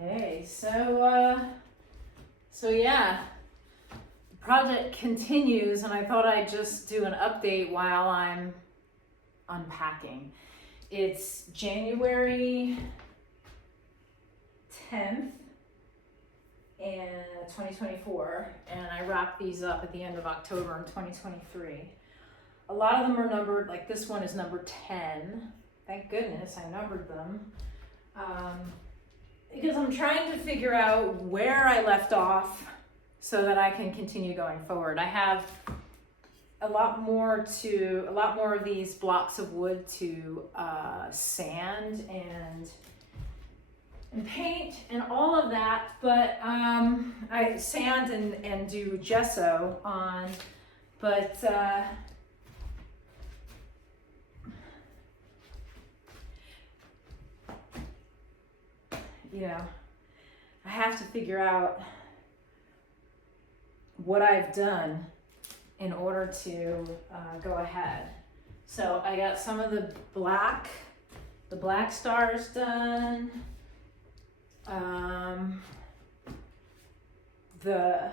Hey, so yeah, the project continues, and I thought I'd just do an update while I'm unpacking. It's January 10th and 2024, and I wrapped these up at the end of October in 2023. A lot of them are numbered, like this one is number 10. Thank goodness I numbered them. Because I'm trying to figure out where I left off so that I can continue going forward. I have a lot more of these blocks of wood to sand and paint and all of that, but I sand and do gesso on, but you know, I have to figure out what I've done in order to go ahead. So I got some of the black stars done. The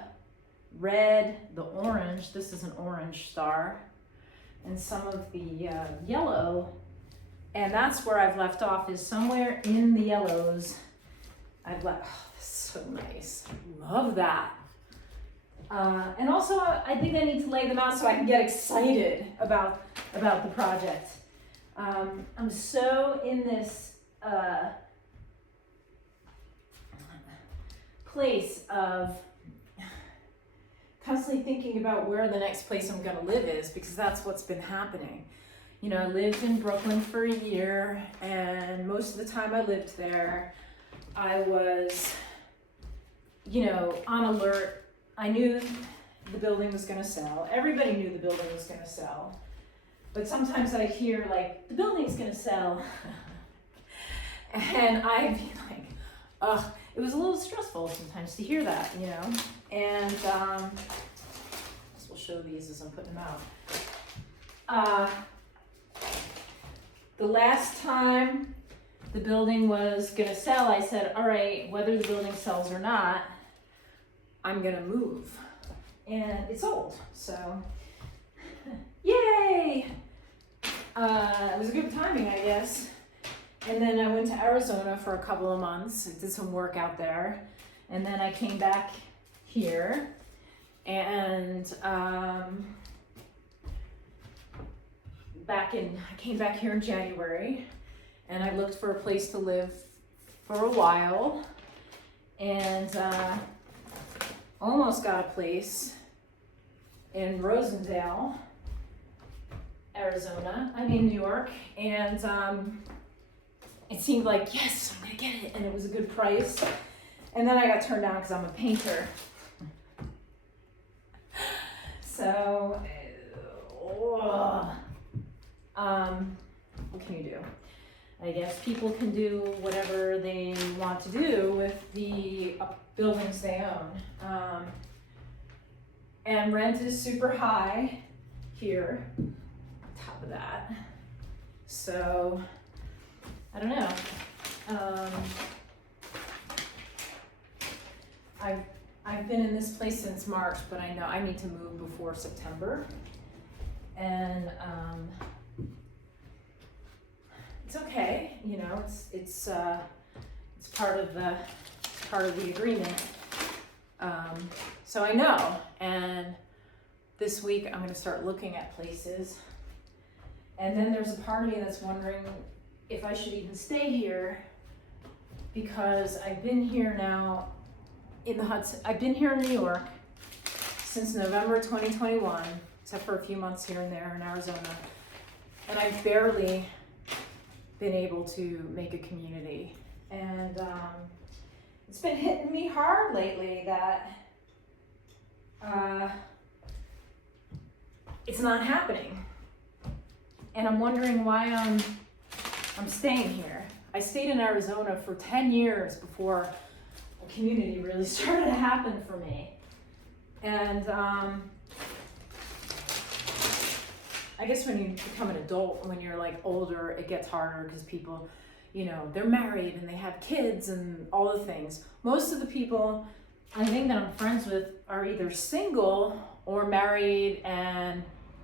red, the orange, this is an orange star, and some of the yellow, and that's where I've left off, is somewhere in the yellows. I've left, oh, this is so nice. I love that. And also, I think I need to lay them out so I can get excited about the project. I'm so in this place of constantly thinking about where the next place I'm gonna live is, because that's what's been happening. You know, I lived in Brooklyn for a year, and most of the time I lived there, I was, you know, on alert. I knew the building was gonna sell. Everybody knew the building was gonna sell. But sometimes I'd hear like, the building's gonna sell. And I'd be like, ugh, it was a little stressful sometimes to hear that, you know? And we'll show these as I'm putting them out. The last time the building was gonna sell, I said, all right, whether the building sells or not, I'm gonna move. And it sold, so yay! It was a good timing, I guess. And then I went to Arizona for a couple of months, did some work out there. And then I came back here, and I came back here in January, and I looked for a place to live for a while, and almost got a place in Rosendale, New York, and it seemed like, yes, I'm gonna get it, and it was a good price. And then I got turned down because I'm a painter. So, what can you do? I guess people can do whatever they want to do with the buildings they own. And rent is super high here, on top of that. So, I don't know. I've been in this place since March, but I know I need to move before September. And it's okay, you know. It's part of the agreement. So I know, and this week I'm going to start looking at places. And then there's a part of me that's wondering if I should even stay here, because I've been here now in the Hudson. I've been here in New York since November 2021, except for a few months here and there in Arizona. And I've barely been able to make a community. And it's been hitting me hard lately that it's not happening. And I'm wondering why I'm staying here. I stayed in Arizona for 10 years before a community really started to happen for me. And I guess when you become an adult, when you're like older, it gets harder because people, you know, they're married and they have kids and all the things. Most of the people I think that I'm friends with are either single or married and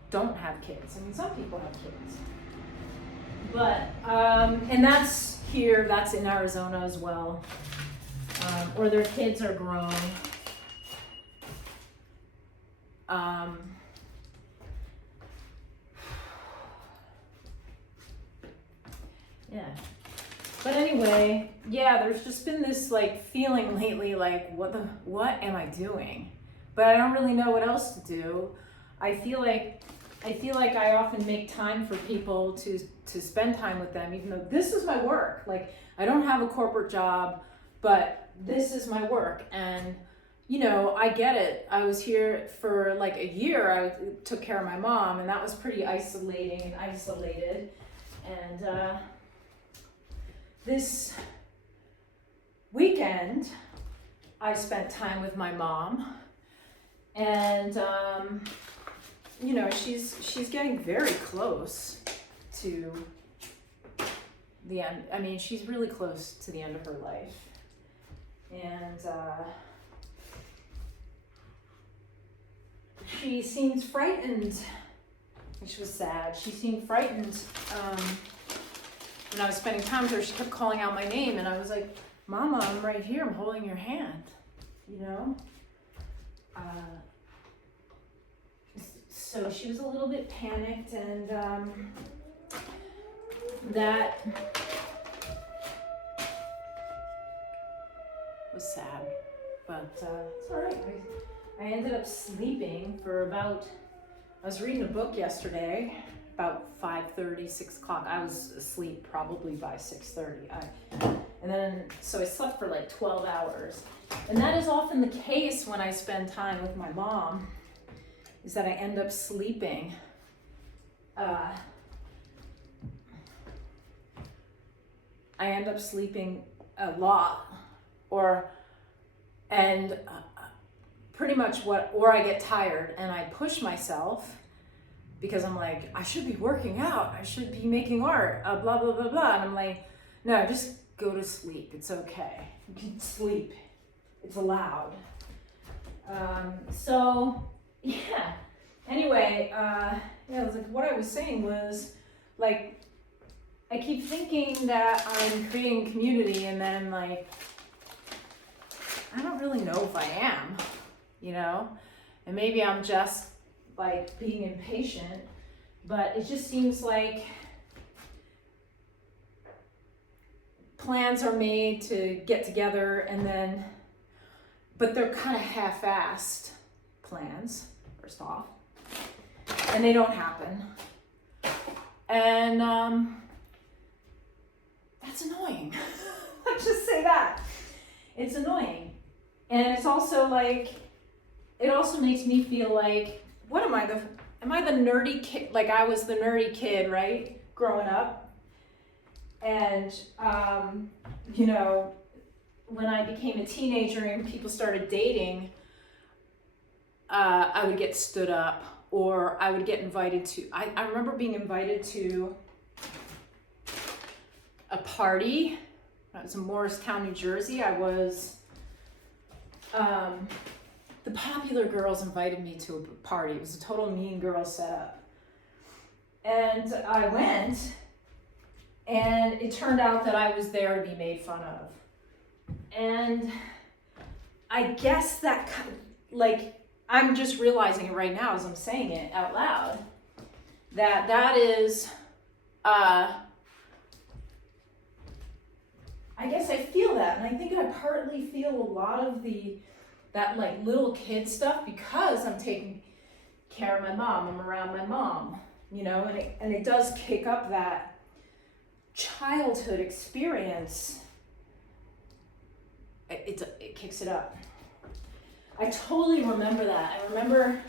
don't have kids. I mean, some people have kids. But, and that's here, that's in Arizona as well. Or their kids are grown. Yeah. But anyway, yeah, there's just been this like feeling lately like, what am I doing? But I don't really know what else to do. I feel like I often make time for people to spend time with them, even though this is my work. Like, I don't have a corporate job, but this is my work. And, you know, I get it. I was here for like a year. I took care of my mom, and that was pretty isolated. And this weekend, I spent time with my mom, and you know, she's getting very close to the end. I mean, she's really close to the end of her life, and she seemed frightened, which was sad. She seemed frightened. When I was spending time with her, she kept calling out my name, and I was like, Mama, I'm right here, I'm holding your hand, you know? So she was a little bit panicked, and that was sad, but it's all right. I ended up sleeping for about, I was reading a book yesterday, about 5:30, 6 o'clock. I was asleep probably by 6:30. And then, so I slept for like 12 hours. And that is often the case when I spend time with my mom, is that I end up sleeping. I end up sleeping a lot, pretty much or I get tired and I push myself, because I'm like, I should be working out, I should be making art, blah, blah, blah, blah. And I'm like, no, just go to sleep. It's okay. You can sleep. It's allowed. So, yeah. Anyway, yeah, like what I was saying was, like, I keep thinking that I'm creating community, and then, like, I don't really know if I am, you know? And maybe I'm just like being impatient, but it just seems like plans are made to get together, and then, but they're kind of half-assed plans, first off, and they don't happen. And that's annoying. Let's just say that. It's annoying. And it's also like, it also makes me feel like, what am I the nerdy kid? Like, I was the nerdy kid, right? Growing up. And, you know, when I became a teenager and people started dating, I would get stood up, or I would get invited to, I remember being invited to a party. I was in Morristown, New Jersey. I was, the popular girls invited me to a party. It was a total Mean Girls setup. And I went, and it turned out that I was there to be made fun of. And I guess that, like, I'm just realizing it right now as I'm saying it out loud, that is, I guess I feel that, and I think I partly feel a lot of that like little kid stuff because I'm taking care of my mom, I'm around my mom, you know, and it does kick up that childhood experience. It kicks it up. I totally remember that. I remember,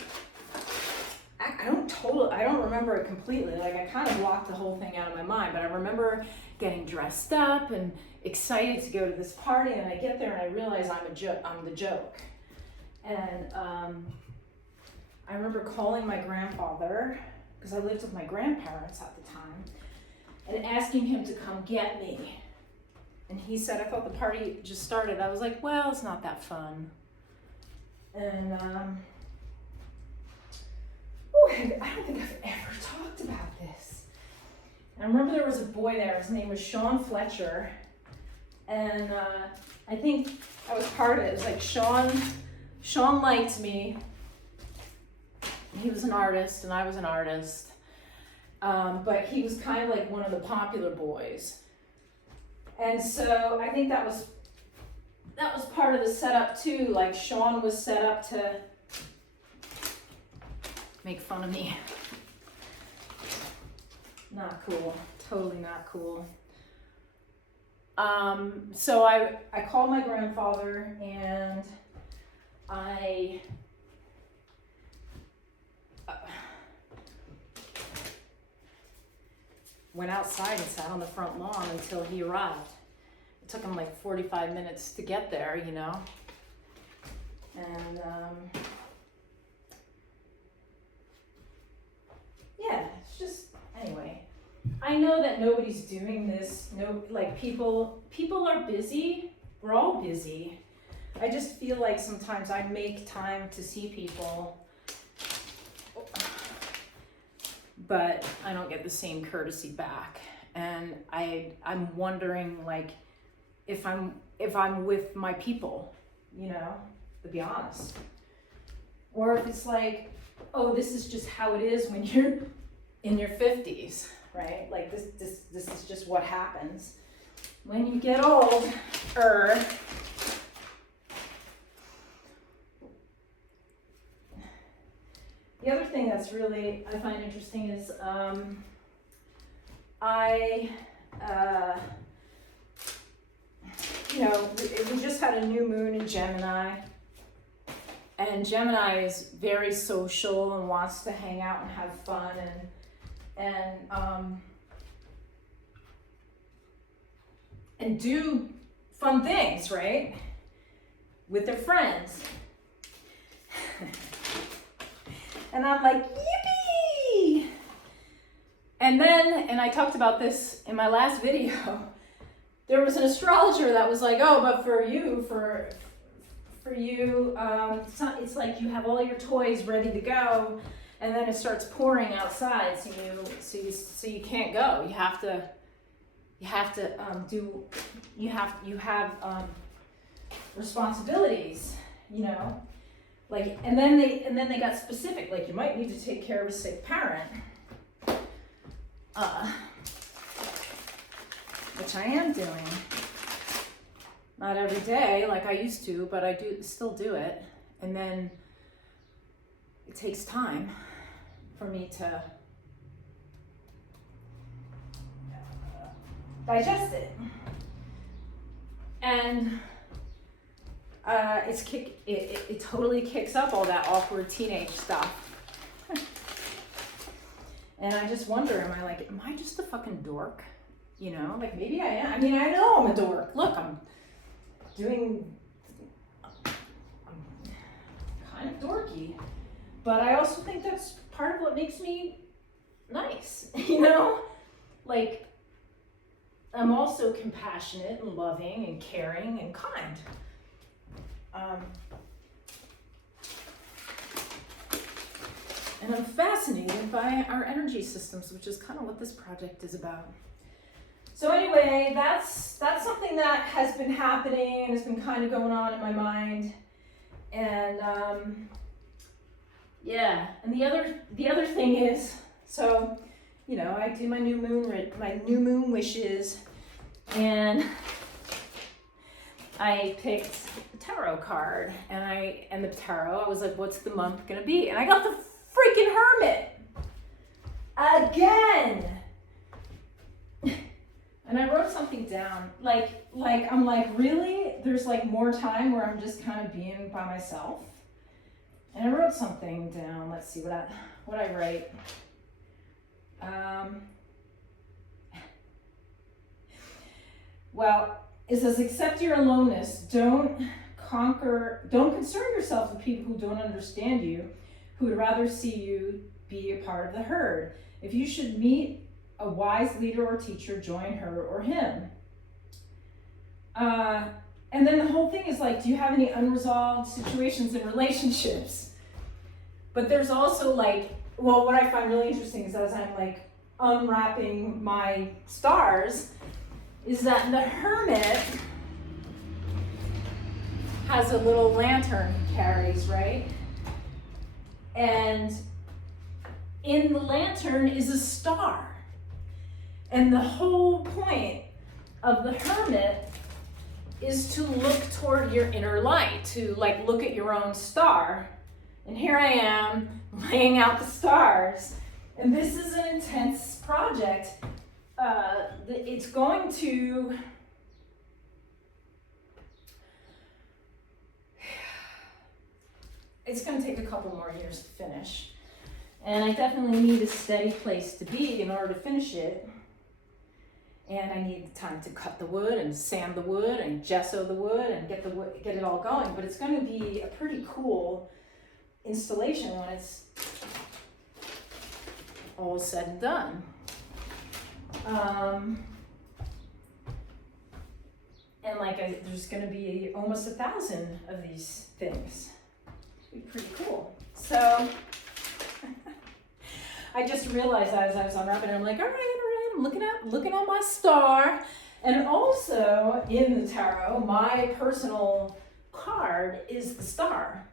I don't remember it completely. Like, I kind of blocked the whole thing out of my mind, but I remember getting dressed up and excited to go to this party, and I get there and I realize I'm the joke. And I remember calling my grandfather, because I lived with my grandparents at the time, and asking him to come get me. And he said, I thought the party just started. I was like, well, it's not that fun. And, I don't think I've ever talked about this. I remember there was a boy there, his name was Sean Fletcher. And I think I was part of it. It was like Sean liked me. He was an artist and I was an artist. But he was kind of like one of the popular boys. And so I think that was part of the setup too. Like Sean was set up to make fun of me. Not cool. Totally not cool. So I called my grandfather and I went outside and sat on the front lawn until he arrived. It took him like 45 minutes to get there, you know? And yeah, it's just, anyway. I know that nobody's doing this. No, like people are busy. We're all busy. I just feel like sometimes I make time to see people, but I don't get the same courtesy back. And I'm wondering, like, if I'm with my people, you know, to be honest, or if it's like, oh, this is just how it is when you're in your 50s. Right? Like this is just what happens when you get older. The other thing that's really, I find interesting is we just had a new moon in Gemini. And Gemini is very social and wants to hang out and have fun and do fun things, right? With their friends. And I'm like, yippee! And I talked about this in my last video, there was an astrologer that was like, oh, but for you, it's like you have all your toys ready to go, and then it starts pouring outside, so you can't go. You have responsibilities, you know, like, and then they got specific, like you might need to take care of a sick parent, which I am doing. Not every day like I used to, but I still do it. And then it takes time for me to digest it. And it totally kicks up all that awkward teenage stuff. And I just wonder, am I just a fucking dork? You know, like maybe I am. I mean, I know I'm a dork. Look, I'm kind of dorky, but I also think that's part of what makes me nice, you know? Like, I'm also compassionate and loving and caring and kind. And I'm fascinated by our energy systems, which is kind of what this project is about. So anyway, that's something that has been happening and has been kind of going on in my mind. And yeah, and the other thing is, so, you know, I do my new moon wishes, and I picked a tarot card, and the tarot, I was like, what's the month gonna be? And I got the freaking Hermit again. And I wrote something down, like I'm like, really? There's like more time where I'm just kind of being by myself. And I wrote something down. Let's see what I write. Well, it says, accept your aloneness. Don't concern yourself with people who don't understand you, who would rather see you be a part of the herd. If you should meet a wise leader or teacher, join her or him. And then the whole thing is like, do you have any unresolved situations in relationships? But there's also like, well, what I find really interesting is as I'm like unwrapping my stars, is that the Hermit has a little lantern he carries, right? And in the lantern is a star. And the whole point of the Hermit is to look toward your inner light, to like look at your own star. And here I am laying out the stars. And this is an intense project. It's going to take a couple more years to finish. And I definitely need a steady place to be in order to finish it. And I need time to cut the wood and sand the wood and gesso the wood and get it all going. But it's going to be a pretty cool installation when it's all said and done. And like there's going to be almost 1,000 of these things. It'll be pretty cool. So I just realized as I was unwrapping it, I'm like, all right, I'm looking at my star. And also in the tarot, my personal card is the star.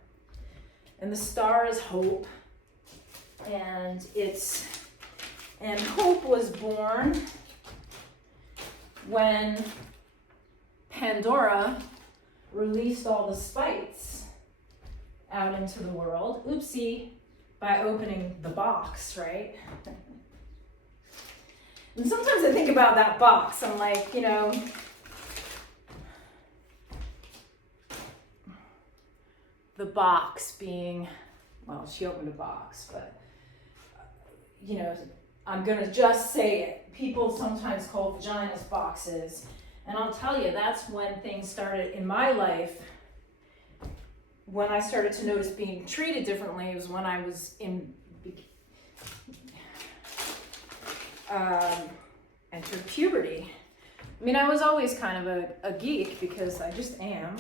And the star is hope. And hope was born when Pandora released all the spites out into the world. Oopsie, by opening the box, right? And sometimes I think about that box. I'm like, you know, the box being, well, she opened a box, but, you know, I'm going to just say it. People sometimes call vaginas boxes. And I'll tell you, that's when things started in my life. When I started to notice being treated differently, it was when I was entered puberty. I mean, I was always kind of a geek because I just am.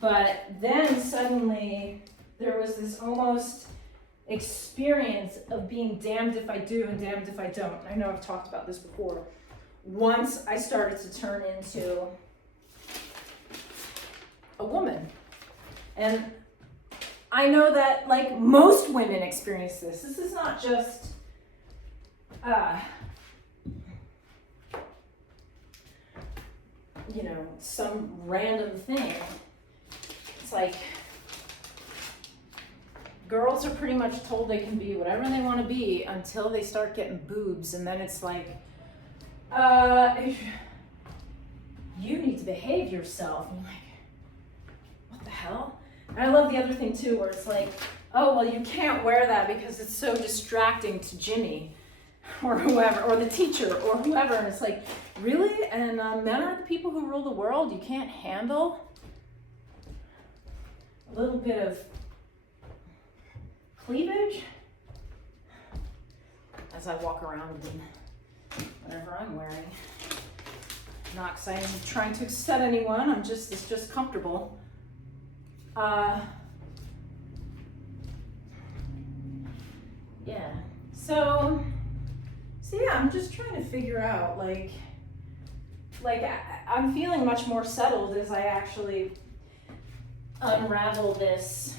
But then suddenly there was this almost experience of being damned if I do and damned if I don't. I know I've talked about this before. Once I started to turn into a woman. And I know that like most women experience this. This is not just you know, some random thing. It's like girls are pretty much told they can be whatever they want to be until they start getting boobs, and then it's like, you need to behave yourself. And I'm like, what the hell? And I love the other thing too, where it's like, oh, well, you can't wear that because it's so distracting to Jimmy or whoever, or the teacher or whoever. And it's like, really? And men are the people who rule the world? You can't handle a little bit of cleavage? As I walk around in whatever I'm wearing. Not because I'm trying to upset anyone, it's just comfortable. Yeah. So yeah, I'm just trying to figure out, like I'm feeling much more settled as I actually unravel this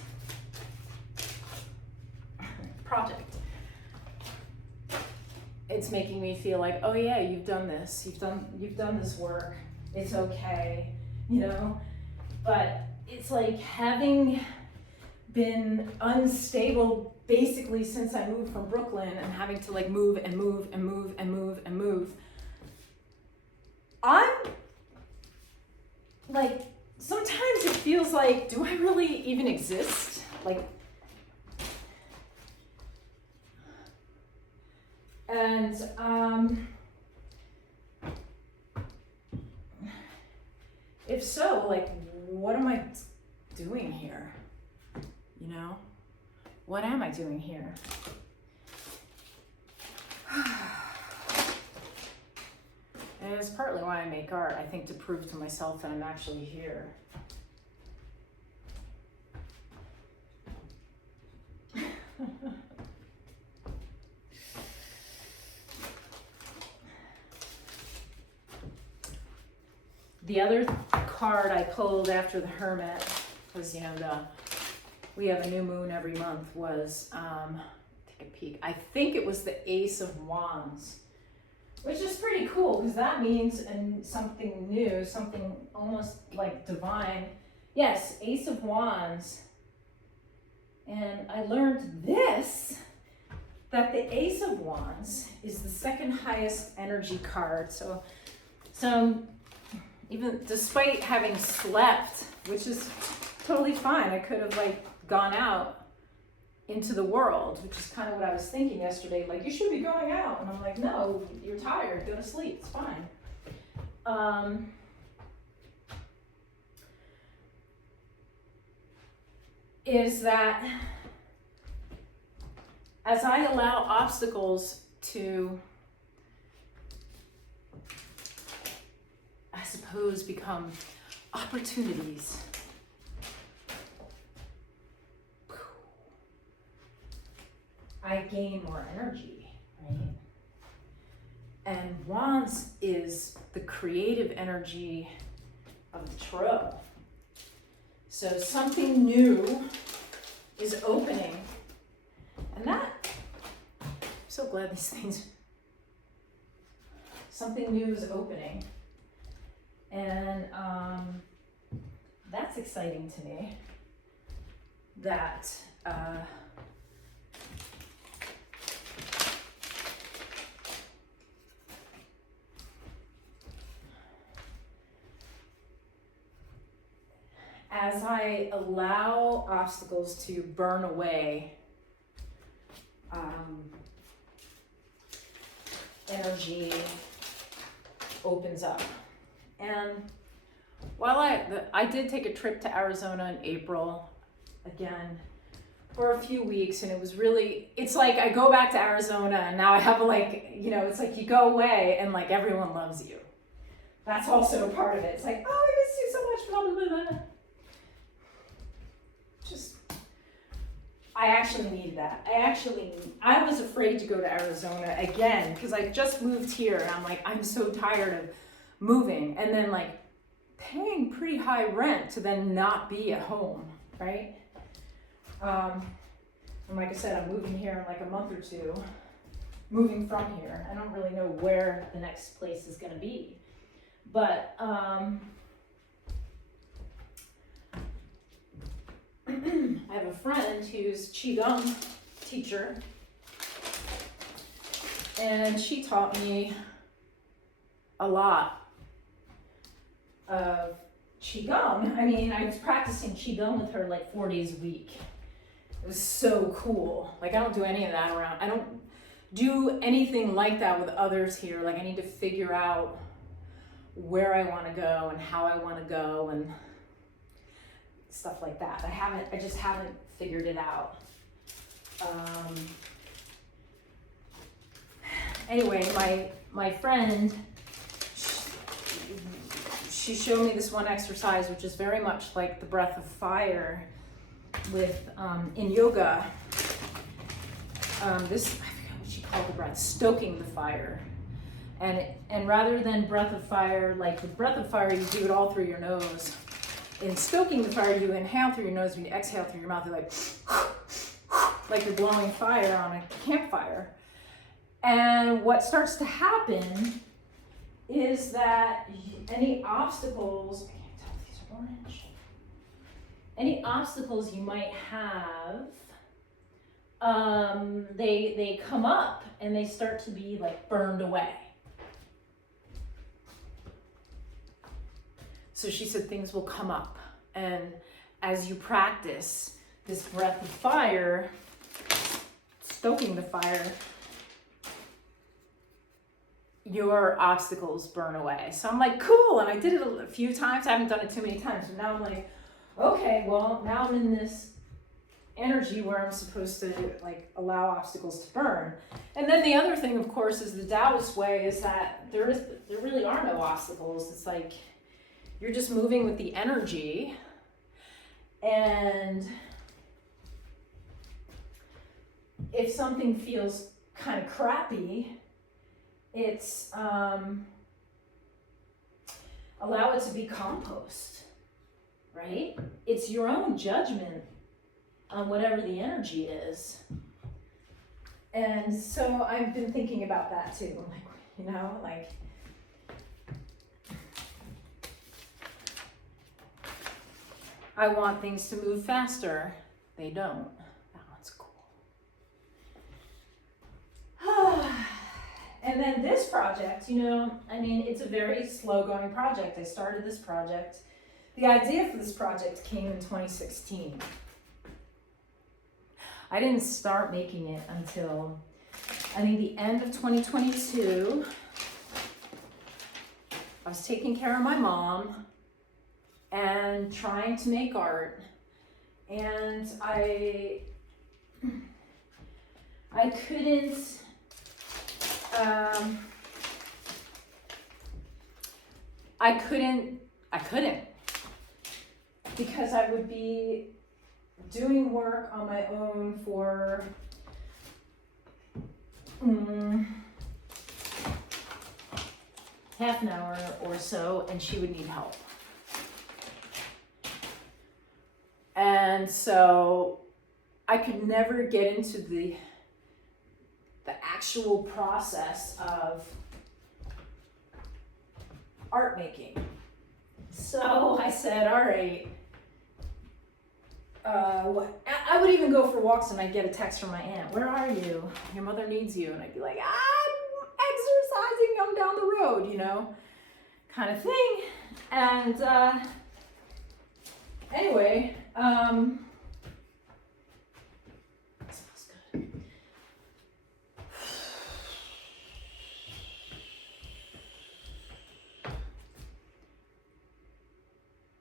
project. It's making me feel like, oh yeah, you've done this. You've done this work. It's okay, you know? But it's like having been unstable basically since I moved from Brooklyn and having to like move and move and move and move and move. I'm like, sometimes it feels like, do I really even exist? Like, and if so, like, what am I doing here? You know? What am I doing here? And it's partly why I make art, I think, to prove to myself that I'm actually here. The other card I pulled after the Hermit, because we have a new moon every month, was take a peek. I think it was the Ace of Wands, which is pretty cool because that means something new, something almost like divine. Yes, Ace of Wands. And I learned this, that the Ace of Wands is the second highest energy card. So even despite having slept, which is totally fine, I could have gone out into the world, which is kind of what I was thinking yesterday. Like, you should be going out. And I'm like, no, you're tired, go to sleep, it's fine. Is that as I allow obstacles to, I suppose, become opportunities, I gain more energy, right? And Wands is the creative energy of the tarot. So something new is opening. And that, I'm so glad these things, something new is opening. And that's exciting to me. That as I allow obstacles to burn away, energy opens up. And while I did take a trip to Arizona in April, again, for a few weeks, and it was really, it's like I go back to Arizona and now I have it's like you go away and everyone loves you. That's also a part of it. It's like, oh, I miss you so much, blah, blah, blah, blah. I actually needed that. I was afraid to go to Arizona again because I just moved here and I'm like, I'm so tired of moving and then paying pretty high rent to then not be at home, right? And like I said, I'm moving here in a month or two, moving from here. I don't really know where the next place is gonna be, but I have a friend who's Qigong teacher, and she taught me a lot of Qigong. I mean, I was practicing Qigong with her 4 days a week. It was so cool. I don't do any of that around. I don't do anything like that with others here. I need to figure out where I want to go and how I want to go and stuff like that. I just haven't figured it out. Anyway, my friend, she showed me this one exercise, which is very much like the breath of fire with, in yoga, this, I forget what she called the breath, stoking the fire. And rather than breath of fire, with breath of fire, you do it all through your nose. In stoking the fire, you inhale through your nose, when you exhale through your mouth, you're like you're blowing fire on a campfire. And what starts to happen is that any obstacles, I can't tell if these are orange, any obstacles you might have, they come up and they start to be burned away. So she said things will come up, and as you practice this breath of fire, stoking the fire, your obstacles burn away. So I'm cool, and I did it a few times. I haven't done it too many times, but now I'm okay, well, now I'm in this energy where I'm supposed to like allow obstacles to burn. And then the other thing, of course, is the Taoist way is that there really are no obstacles. It's like you're just moving with the energy, and if something feels kind of crappy, it's allow it to be compost, right? It's your own judgment on whatever the energy is. And so I've been thinking about that too. Like, you know, like I want things to move faster. They don't. That one's cool. And then this project, you know, I mean, it's a very slow going project. I started this project. The idea for this project came in 2016. I didn't start making it until, I think, the end of 2022. I was taking care of my mom and trying to make art. And I couldn't, I couldn't, because I would be doing work on my own for half an hour or so, and she would need help. And so I could never get into the actual process of art making. So I said, all right, I would even go for walks and I'd get a text from my aunt, where are you? Your mother needs you. And I'd be like, I'm exercising, I'm down the road, you know, kind of thing. And anyway, it smells good.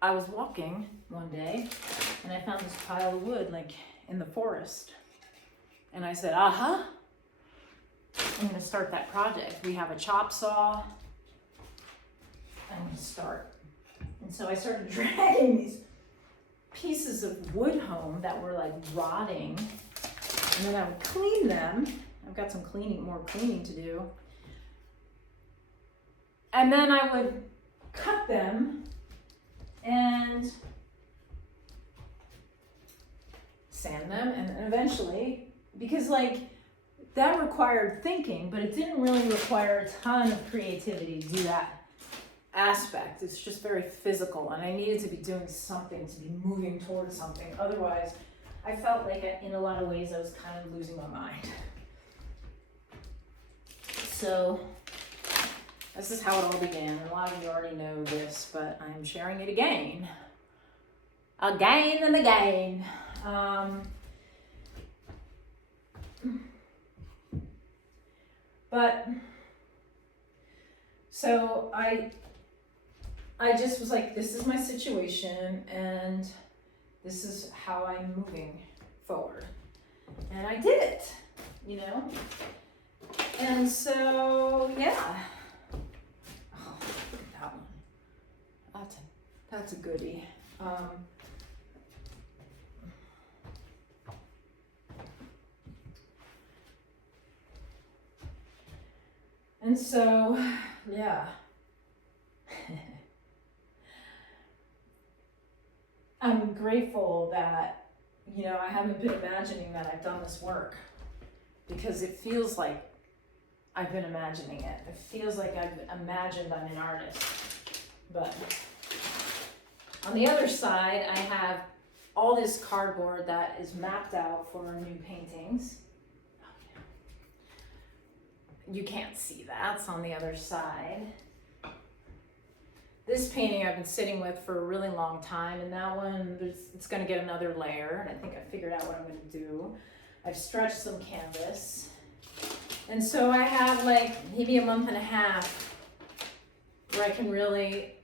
I was walking one day and I found this pile of wood like in the forest. And I said, I'm gonna start that project. We have a chop saw. I'm gonna start. And so I started dragging these pieces of wood home that were like rotting. And then I would clean them. I've got some more cleaning to do. And then I would cut them and sand them, and eventually, because like that required thinking, but it didn't really require a ton of creativity to do that aspect. It's just very physical, and I needed to be doing something, to be moving towards something. Otherwise, I felt like in a lot of ways I was kind of losing my mind. So this is how it all began. A lot of you already know this, but I'm sharing it again. Again and again. But so I just was like, this is my situation and this is how I'm moving forward. And I did it, you know? And so, yeah. Oh, look at that one. That's a goodie. And so, yeah. I'm grateful that, you know, I haven't been imagining that I've done this work, because it feels like I've been imagining it. It feels like I've imagined I'm an artist. But on the other side, I have all this cardboard that is mapped out for new paintings. You can't see that, it's on the other side. This painting I've been sitting with for a really long time, and that one, it's gonna get another layer, and I think I figured out what I'm gonna do. I've stretched some canvas. And so I have like maybe a month and a half where I can really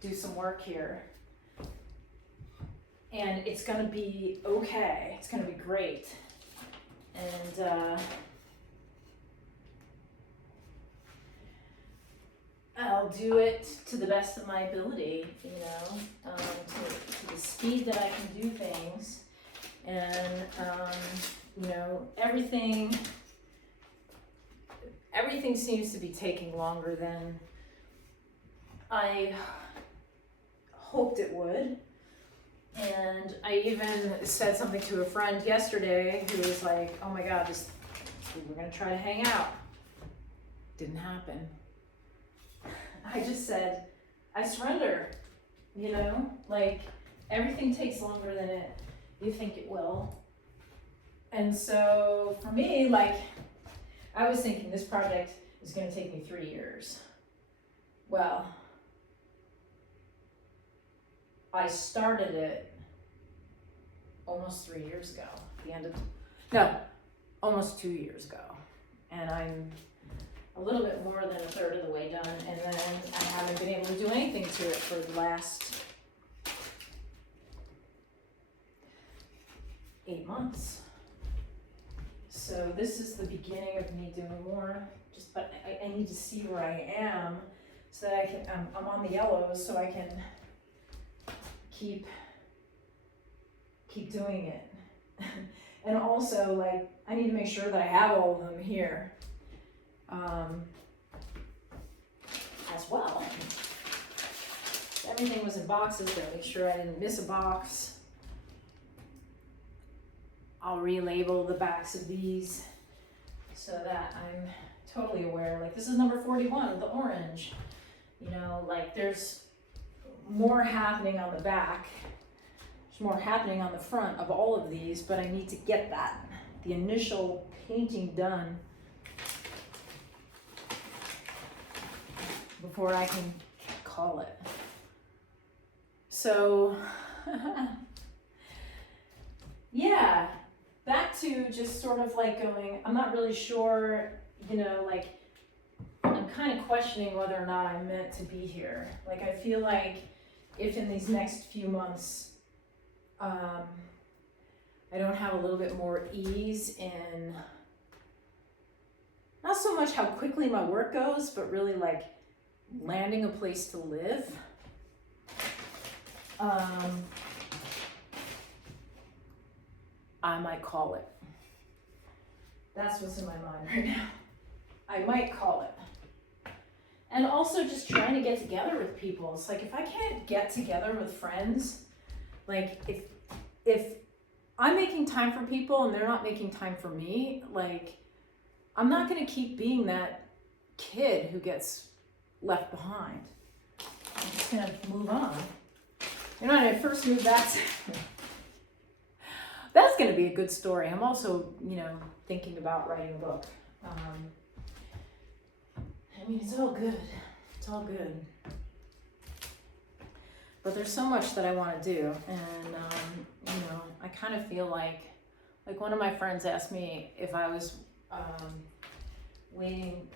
do some work here. and it's gonna be okay. It's gonna be great. And I'll do it to the best of my ability, you know, to the speed that I can do things. And, you know, everything seems to be taking longer than I hoped it would. And I even said something to a friend yesterday who was like, oh my God, we're gonna try to hang out. Didn't happen. I just said, I surrender, you know, like everything takes longer than you think it will. And so for me, like, I was thinking this project is going to take me 3 years. Well, I started it almost 3 years ago, almost 2 years ago. And I'm a little bit more than a third of the way done, and then I haven't been able to do anything to it for the last 8 months. So this is the beginning of me doing more, but I need to see where I am so that I can, I'm on the yellows, so I can keep doing it. And also, like, I need to make sure that I have all of them here. As well. Everything was in boxes, but make sure I didn't miss a box. I'll relabel the backs of these so that I'm totally aware. Like, this is number 41, the orange. You know, like, there's more happening on the back. There's more happening on the front of all of these, but I need to get the initial painting done before I can call it. So, yeah, back to just sort of like going, I'm not really sure, you know, like, I'm kind of questioning whether or not I'm meant to be here. Like, I feel like if in these next few months, I don't have a little bit more ease in, not so much how quickly my work goes, but really like landing a place to live. I might call it. That's what's in my mind right now. I might call it. And also just trying to get together with people. It's like, if I can't get together with friends, like if I'm making time for people and they're not making time for me, like, I'm not gonna keep being that kid who gets left behind. I'm just gonna move on. You know, when I first moved back, that's gonna be a good story. I'm also, you know, thinking about writing a book. I mean, it's all good. It's all good. But there's so much that I want to do, and you know, I kind of feel like one of my friends asked me if I was waiting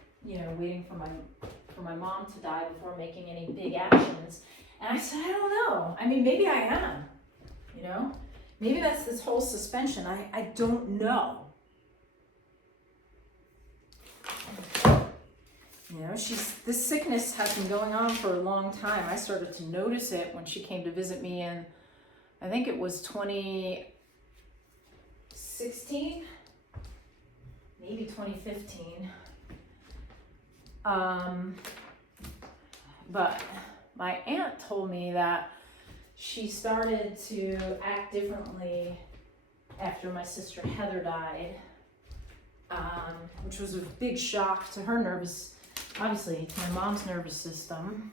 for my mom to die before making any big actions, and I said, I don't know. I mean, maybe I am. You know, maybe that's this whole suspension. I don't know. You know, this sickness has been going on for a long time. I started to notice it when she came to visit me in, I think it was 2016, maybe 2015. But my aunt told me that she started to act differently after my sister Heather died, which was a big shock to her obviously, to my mom's nervous system.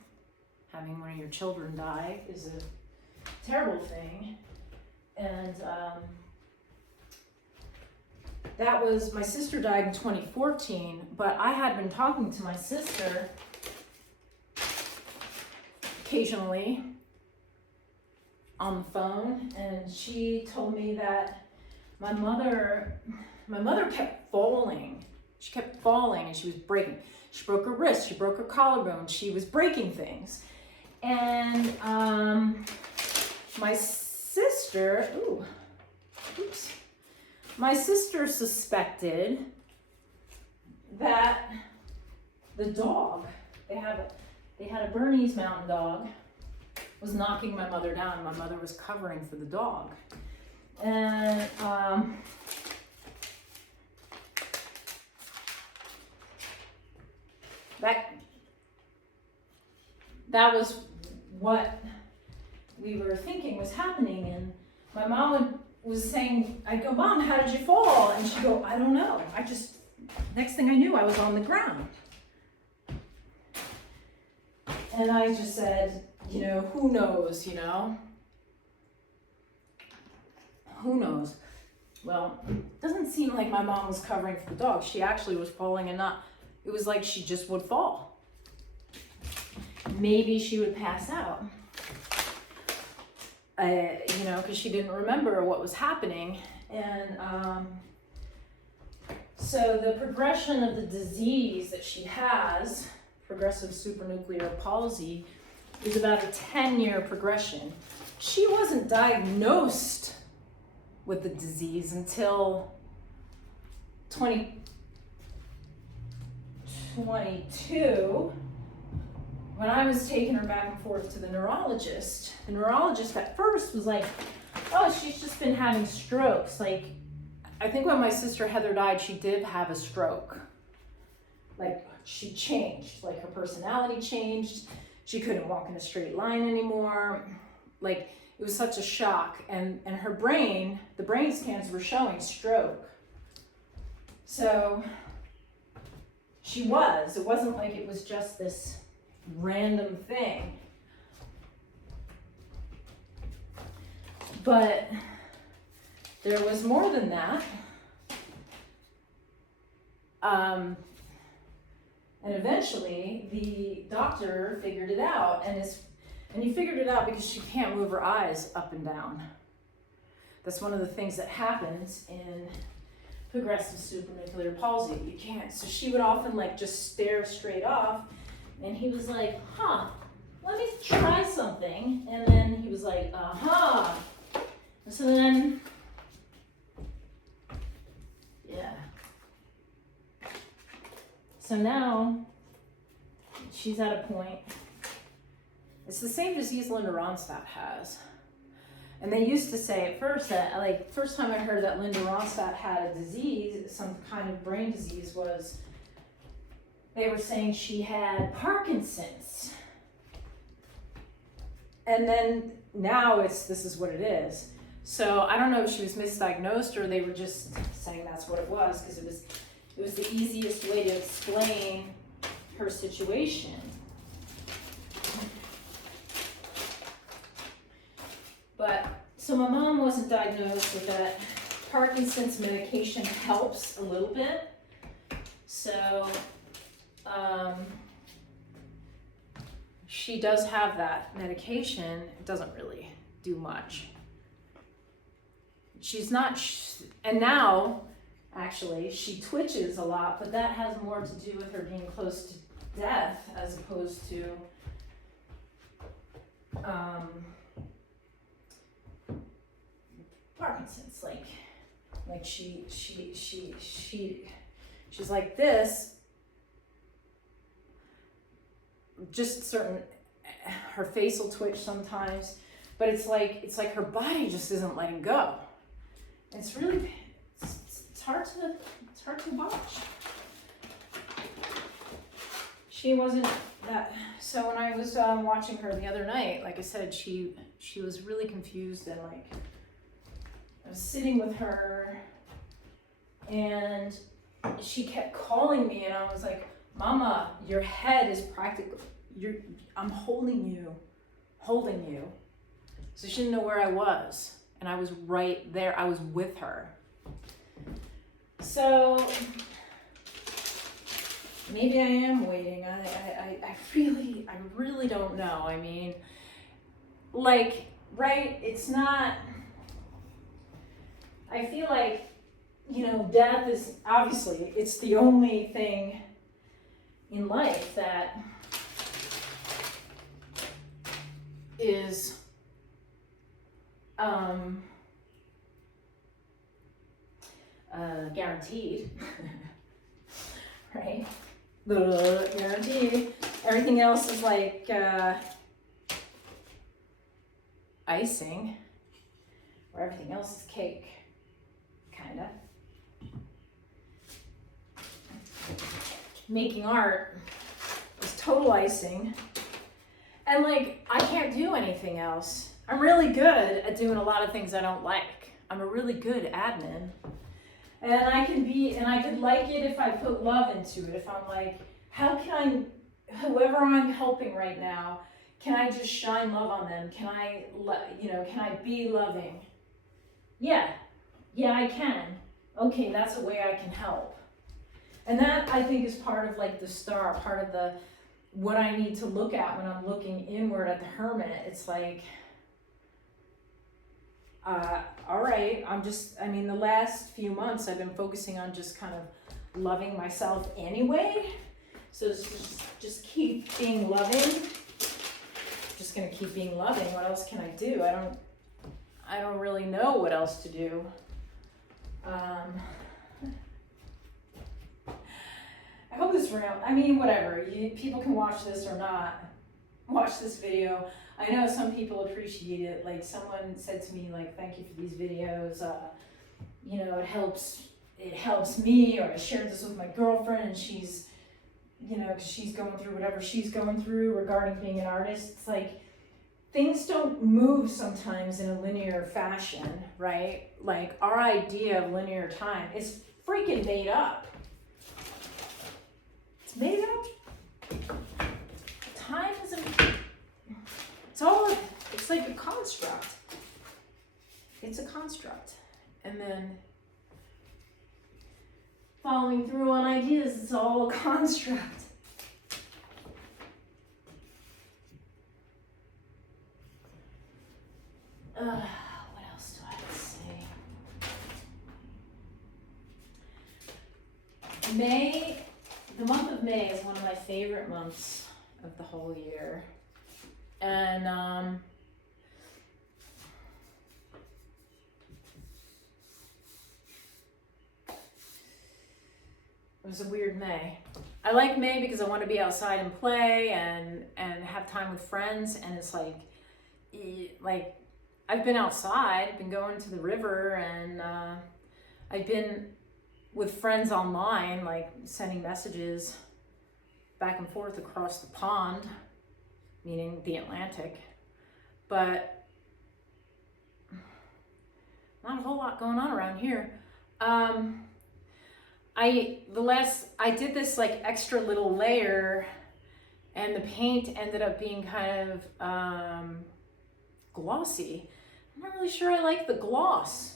Having one of your children die is a terrible thing. And that was, my sister died in 2014, but I had been talking to my sister occasionally on the phone, and she told me that my mother kept falling. She kept falling and she was breaking. She broke her wrist, she broke her collarbone, she was breaking things. And my sister sister, my sister suspected that the dog, they had a Bernese mountain dog, was knocking my mother down. My mother was covering for the dog. And that was what we were thinking was happening. And my mom was saying, I'd go, Mom, how did you fall? And she'd go, I don't know. Next thing I knew, I was on the ground. And I just said, who knows, Who knows? Well, it doesn't seem like my mom was covering for the dog. She actually was falling and it was like she just would fall. Maybe she would pass out. Because she didn't remember what was happening. And so the progression of the disease that she has, progressive supranuclear palsy, is about a 10-year progression. She wasn't diagnosed with the disease until 2022, when I was taking her back and forth to the neurologist. The neurologist at first was like, oh, she's just been having strokes. Like, I think when my sister Heather died, she did have a stroke. Like, she changed, like her personality changed. She couldn't walk in a straight line anymore. Like, it was such a shock. And her brain, the brain scans were showing stroke. So it wasn't like it was just this random thing. But there was more than that. And eventually the doctor figured it out, and he figured it out because she can't move her eyes up and down. That's one of the things that happens in progressive supranuclear palsy. You can't. So she would often just stare straight off, and he was like, let me try something. And then he was like, And so then, yeah. So now she's at a point. It's the same disease Linda Ronstadt has. And they used to say at first that, first time I heard that Linda Ronstadt had a disease, some kind of brain disease, was they were saying she had Parkinson's. And then now this is what it is. So I don't know if she was misdiagnosed or they were just saying that's what it was, because it was the easiest way to explain her situation. But, so my mom wasn't diagnosed with that. Parkinson's medication helps a little bit. So, she does have that medication. It doesn't really do much. She's not, and now, actually, she twitches a lot, but that has more to do with her being close to death as opposed to, Parkinson's. Like she's like this, just her face will twitch sometimes, but it's like her body just isn't letting go. It's really, it's hard to watch. She wasn't that, so when I was watching her the other night, like I said, she was really confused, and I was sitting with her and she kept calling me, and I was like, Mama, your head is I'm holding you. So she didn't know where I was, and I was right there. I was with her. So maybe I am waiting. I really don't know. I mean, right? It's not, I feel like, death is obviously, it's the only thing in life that is Guaranteed. Right? Guaranteed. Everything else is like icing, or everything else is cake, kinda. Making art is total icing, and like I can't do anything else. I'm really good at doing a lot of things I don't like. I'm a really good admin, and I could like it if I put love into it. If I'm like, how can whoever I'm helping right now, can I just shine love on them? Can I be loving? Yeah, I can. Okay, that's a way I can help. And that, I think, is part of like the star, part of the what I need to look at when I'm looking inward at the Hermit. It's like, all right, the last few months I've been focusing on just kind of loving myself anyway. So just keep being loving. Just gonna keep being loving. What else can I do? I don't really know what else to do. I hope this whatever. People can watch this or not watch this video. I know some people appreciate it. Like someone said to me, like, thank you for these videos. It helps me, or I shared this with my girlfriend and she's, because she's going through whatever she's going through regarding being an artist. It's like, things don't move sometimes in a linear fashion, right? Like our idea of linear time is freaking made up. It's made up. Time isn't, it's like a construct. It's a construct. And then following through on ideas, it's all a construct. What else do I have to say? The month of May is one of my favorite months of the whole year. And it was a weird May. I like May because I want to be outside and play and have time with friends, and it's like I've been outside, been going to the river, and I've been with friends online, like sending messages back and forth across the pond, meaning the Atlantic, but not a whole lot going on around here. I did this like extra little layer, and the paint ended up being kind of glossy. I'm not really sure I like the gloss.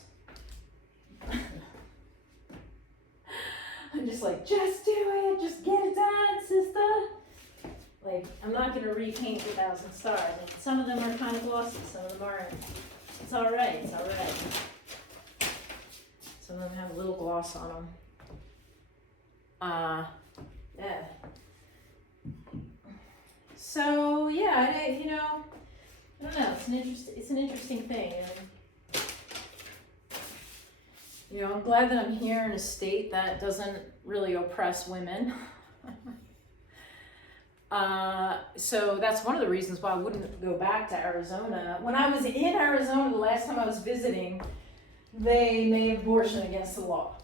I'm just like, just do it, just get it done, sister. Like, I'm not gonna repaint 1,000 stars. Like, some of them are kind of glossy, some of them aren't. It's all right. Some of them have a little gloss on them. Yeah. So yeah, I don't know. It's an interesting thing. And, I'm glad that I'm here in a state that doesn't really oppress women. So that's one of the reasons why I wouldn't go back to Arizona. When I was in Arizona the last time I was visiting, they made abortion against the law.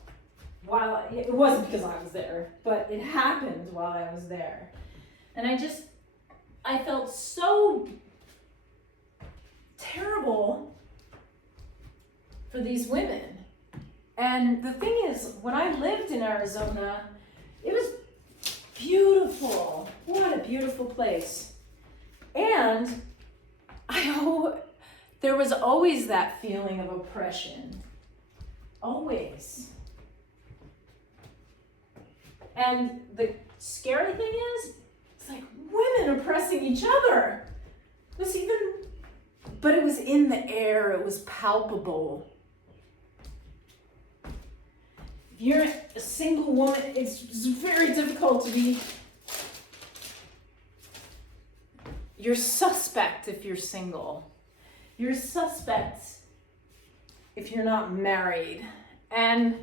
While it wasn't because I was there, but it happened while I was there. And I felt so terrible for these women. And the thing is, when I lived in Arizona, it was beautiful. What a beautiful place. And there was always that feeling of oppression. Always. And the scary thing is, it's like women oppressing each other. But it was in the air, it was palpable. If you're a single woman, it's very difficult to be. You're suspect if you're single. You're suspect if you're not married. And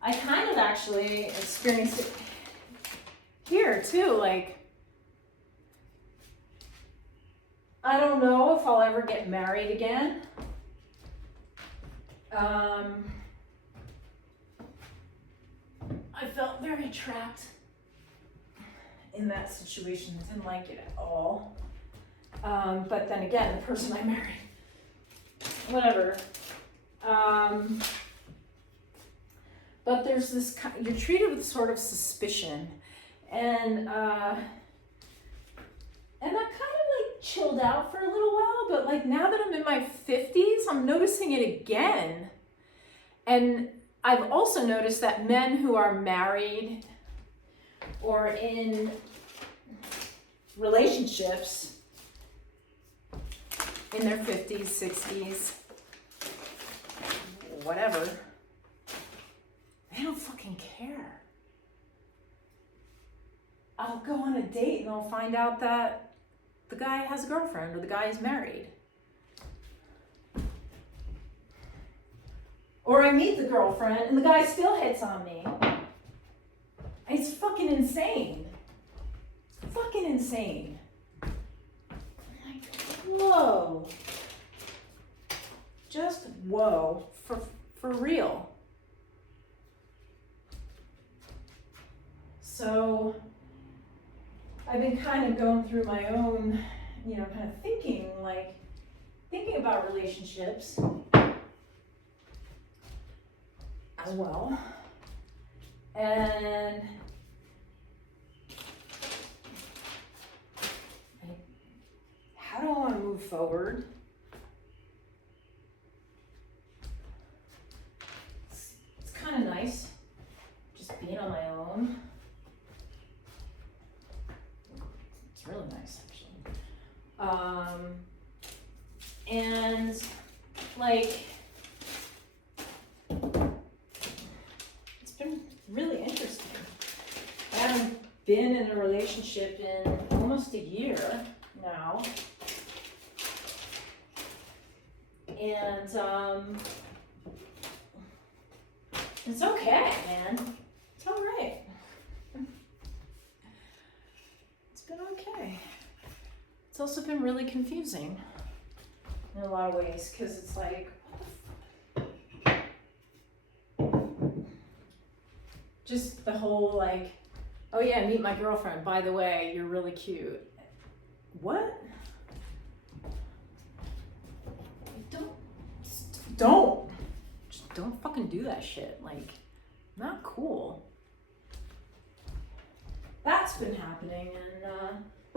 I kind of actually experienced it here too. Like, I don't know if I'll ever get married again. I felt very trapped in that situation. I didn't like it at all. But then again, the person I married, whatever. But there's this, you're treated with sort of suspicion. And that kind of like chilled out for a little while, but like now that I'm in my 50s, I'm noticing it again. And I've also noticed that men who are married or in relationships in their 50s, 60s, whatever, they don't fucking care. I'll go on a date and I'll find out that the guy has a girlfriend or the guy is married. Or I meet the girlfriend and the guy still hits on me. It's fucking insane. Fucking insane. I'm like, whoa. Just whoa. For real. So I've been kind of going through my own, kind of thinking about relationships as well. And how do I want to move forward? It's kind of nice just being on my own. It's really nice, actually. And like, it's been really interesting. I haven't been in a relationship in almost a year now. And it's okay, man. It's all right. It's been okay. It's also been really confusing in a lot of ways, because it's like, just the whole like, oh yeah, meet my girlfriend. By the way, you're really cute. What? Just don't fucking do that shit. Like, not cool. That's been happening, and I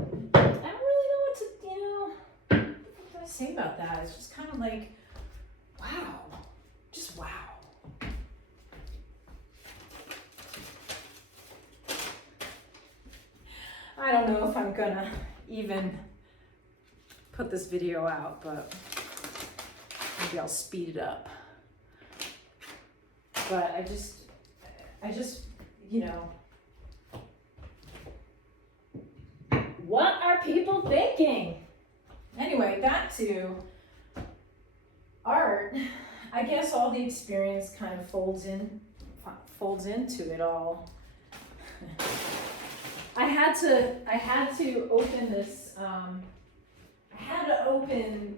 don't really know what to, what do I say about that? It's just kind of like, wow, just wow. I don't know if I'm gonna even put this video out, but maybe I'll speed it up. But I just, what are people thinking? Anyway, back to art. I guess all the experience kind of folds into it all. I had to open this, I had to open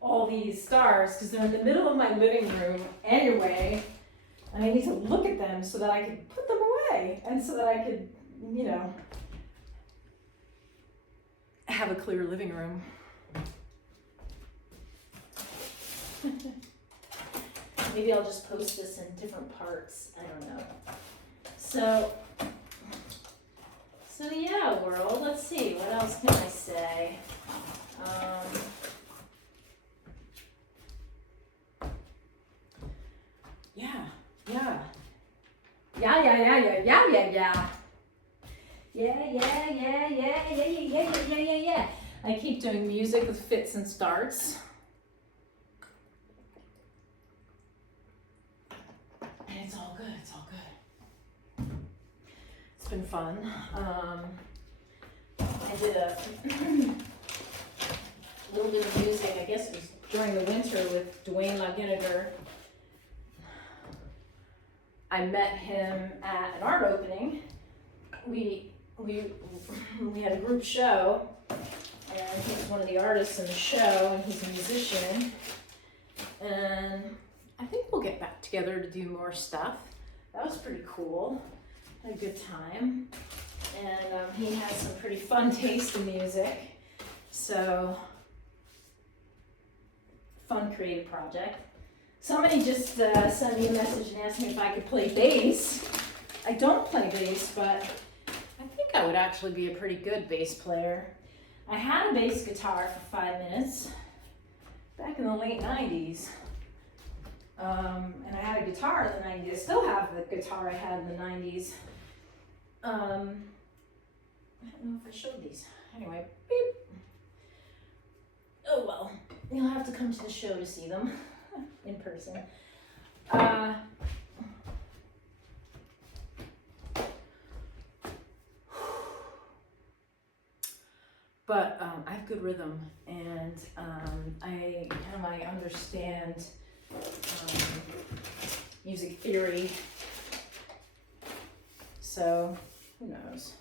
all these stars because they're in the middle of my living room anyway, and I need to look at them so that I could put them away, and so that I could, have a clear living room. Maybe I'll just post this in different parts, I don't know. So yeah, world, let's see, what else can I say? Yeah. I keep doing music with fits and starts. And it's all good, It's been fun. I did a little bit of music, I guess it was during the winter with Dwayne McGinniger. I met him at an art opening. We had a group show, and he was one of the artists in the show, and he's a musician. And I think we'll get back together to do more stuff. That was pretty cool. Had a good time. And he has some pretty fun taste in music. So, fun creative project. Somebody just sent me a message and asked me if I could play bass. I don't play bass, but I think I would actually be a pretty good bass player. I had a bass guitar for 5 minutes back in the late 90s. And I had a guitar in the 90s. I still have the guitar I had in the 90s. I don't know if I showed these. Anyway, beep. Oh well, you'll have to come to the show to see them in person. But I have good rhythm, and I understand music theory. So who knows?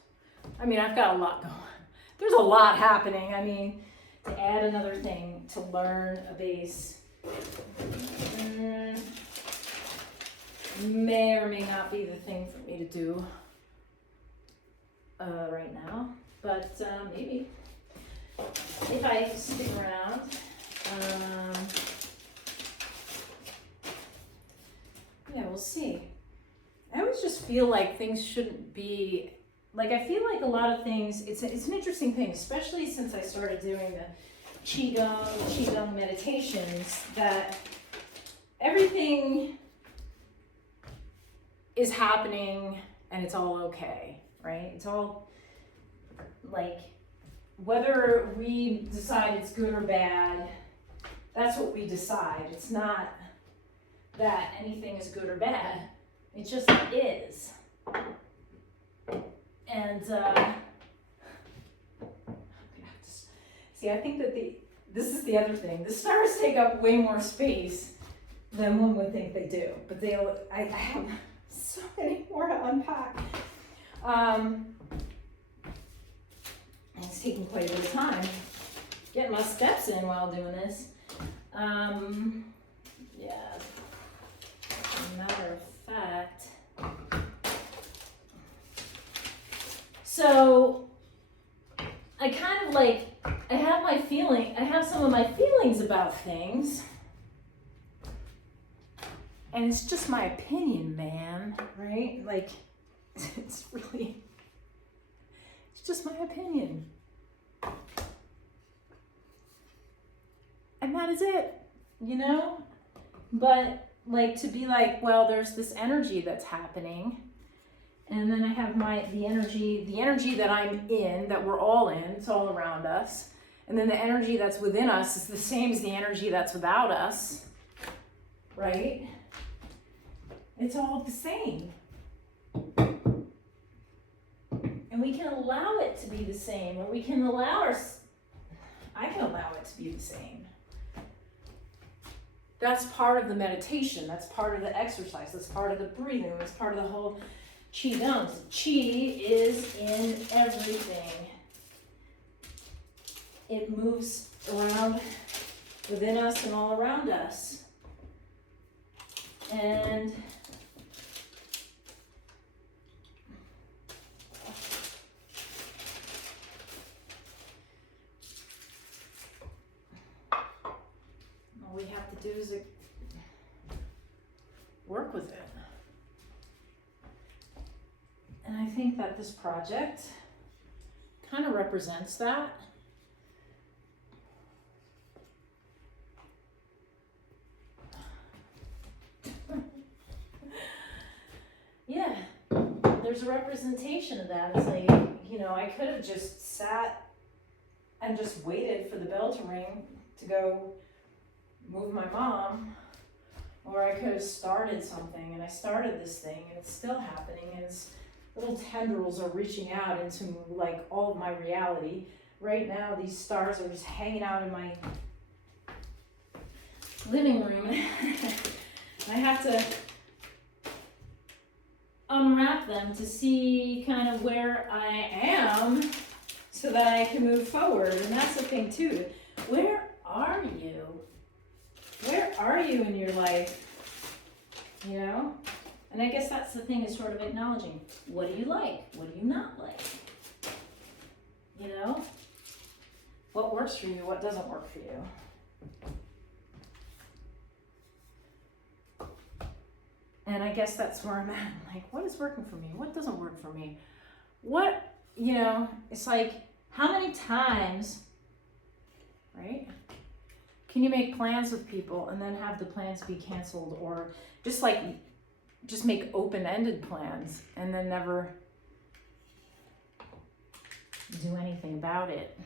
I mean, I've got a lot going. There's a lot happening. I mean, to add another thing, to learn a bass, may or may not be the thing for me to do right now, but maybe if I stick around. Yeah, we'll see. I always just feel like things shouldn't be, like I feel like a lot of things, it's an interesting thing, especially since I started doing the Qigong meditations, that everything is happening and it's all okay, right? It's all like, whether we decide it's good or bad, that's what we decide. It's not that anything is good or bad. It just is. And see, I think that this is the other thing. The stars take up way more space than one would think they do. But I have so many more to unpack. And it's taking quite a bit of time. Getting my steps in while doing this. Yeah. As a matter of fact. So I kind of like, I have some of my feelings about things. And it's just my opinion, man, right? Like, it's just my opinion. And that is it, you know? But like, to be like, well, there's this energy that's happening. And then I have the energy that I'm in, that we're all in, it's all around us. And then the energy that's within us is the same as the energy that's without us, right? It's all the same. And we can allow it to be the same, or I can allow it to be the same. That's part of the meditation, that's part of the exercise, that's part of the breathing, that's part of the whole Qigong. Qi is in everything. It moves around within us and all around us. And all we have to do is work with it. And I think that this project kind of represents that. Yeah, there's a representation of that. It's like, you know, I could have just sat and just waited for the bell to ring to go move my mom, or I could have started something, and I started this thing, and it's still happening, and it's little tendrils are reaching out into like all of my reality. Right now, these stars are just hanging out in my living room. I have to unwrap them to see kind of where I am so that I can move forward. And that's the thing too. Where are you? Where are you in your life? You know? And I guess that's the thing, is sort of acknowledging, what do you like? What do you not like? You know? What works for you? What doesn't work for you? And I guess that's where I'm at. Like, what is working for me? What doesn't work for me? What, you know, it's like, how many times, right? Can you make plans with people and then have the plans be canceled, or just make open-ended plans and then never do anything about it?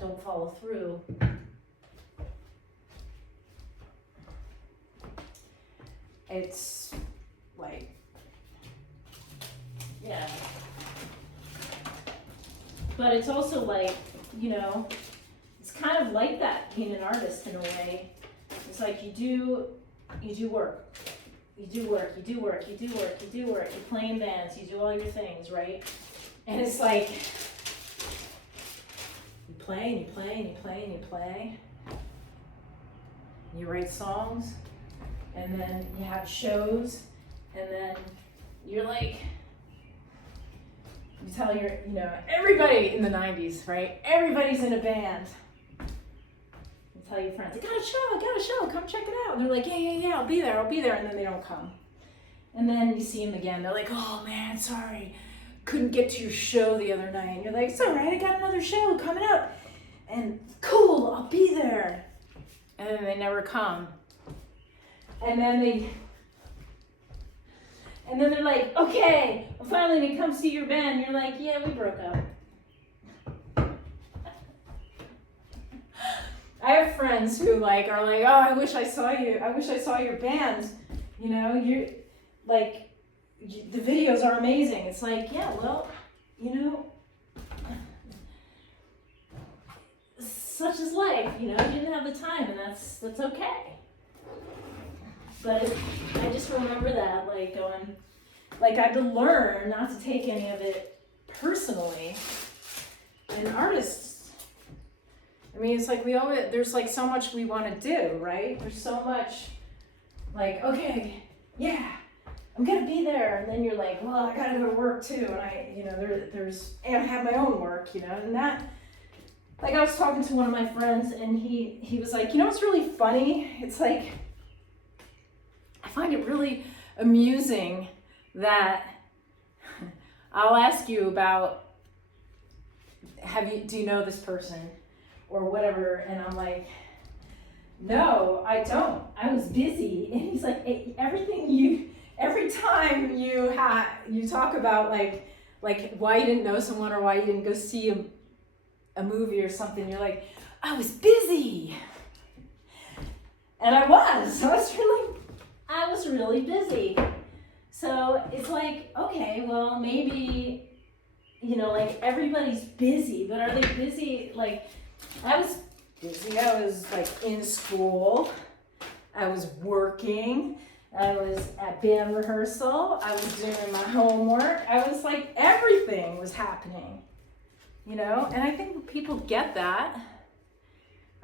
Don't follow through. It's like, yeah. But it's also like, you know, it's kind of like that being an artist in a way. It's like you do work. You do work, you do work, you do work, you do work. You play in bands, you do all your things, right? And it's like, you play and you play and you play and you play. You write songs, and then you have shows, and then you're like, you tell your, you know, everybody in the 90s, right? Everybody's in a band. You tell your friends, I got a show, come check it out. And they're like, yeah, I'll be there. And then they don't come. And then you see them again. They're like, oh man, sorry. Couldn't get to your show the other night. And you're like, it's all right, I got another show coming up. And cool, I'll be there. And then they never come. And then they're like, okay, well, finally they come see your band. And you're like, yeah, we broke up. I have friends who are like, oh, I wish I saw you. I wish I saw your band. You know, you're like, the videos are amazing. It's like, yeah, well, you know, such is life. You know, you didn't have the time, and that's okay. But I just remember that, like, going, like, I had to learn not to take any of it personally. And artists, I mean, it's like there's like so much we want to do, right? There's so much, like, okay, yeah, I'm gonna be there. And then you're like, well, I gotta go to work too. And I, you know, and I have my own work, you know, and that, like, I was talking to one of my friends, and he was like, you know what's really funny? It's like, I find it really amusing that I'll ask you about, do you know this person or whatever, and I'm like, no, I don't. I was busy. And he's like, every time you talk about like why you didn't know someone or why you didn't go see a movie or something, you're like, I was busy. And I was really busy. So it's like, okay, well, maybe, you know, like, everybody's busy, but are they busy? Like, I was busy. I was like in school. I was working. I was at band rehearsal. I was doing my homework. I was like, everything was happening, you know? And I think people get that.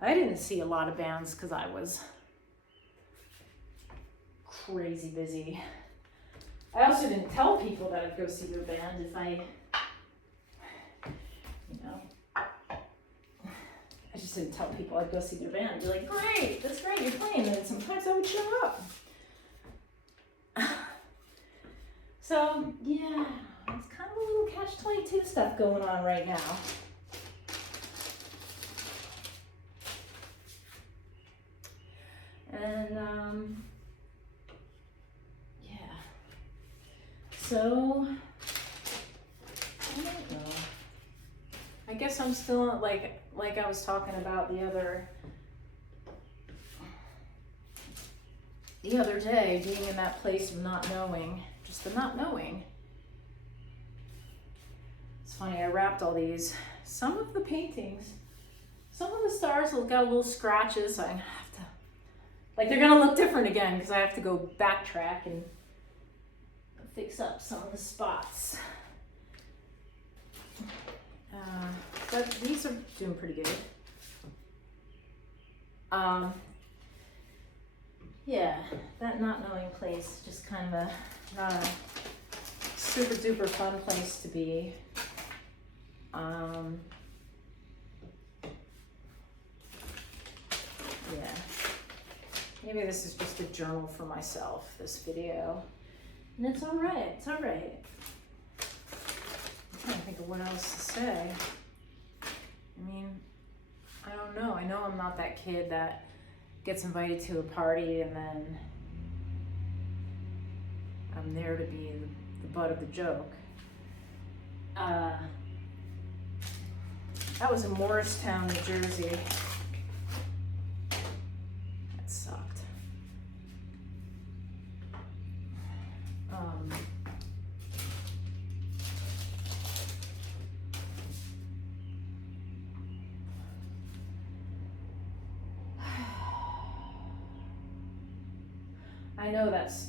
I didn't see a lot of bands because I was crazy busy. I also didn't tell people that I'd go see their band if I, you know, I just didn't tell people I'd go see their band. I'd be like, great, that's great, you're playing. And sometimes I would show up. So, yeah, it's kind of a little catch-22 stuff going on right now. And, yeah. So, I don't know. I guess I'm still, like I was talking about the other day, being in that place of not knowing, just the not knowing. It's funny, I wrapped all these. Some of the paintings, some of the stars have got little scratches, so I have to, like, they're gonna look different again because I have to go backtrack and fix up some of the spots. But these are doing pretty good. Yeah, that not knowing place, just kind of a, not a super duper fun place to be. Yeah, maybe this is just a journal for myself, this video. And it's all right, it's all right. I'm trying to think of what else to say. I mean, I don't know. I know I'm not that kid that gets invited to a party and then I'm there to be the butt of the joke. That was in Morristown, New Jersey. That sucked.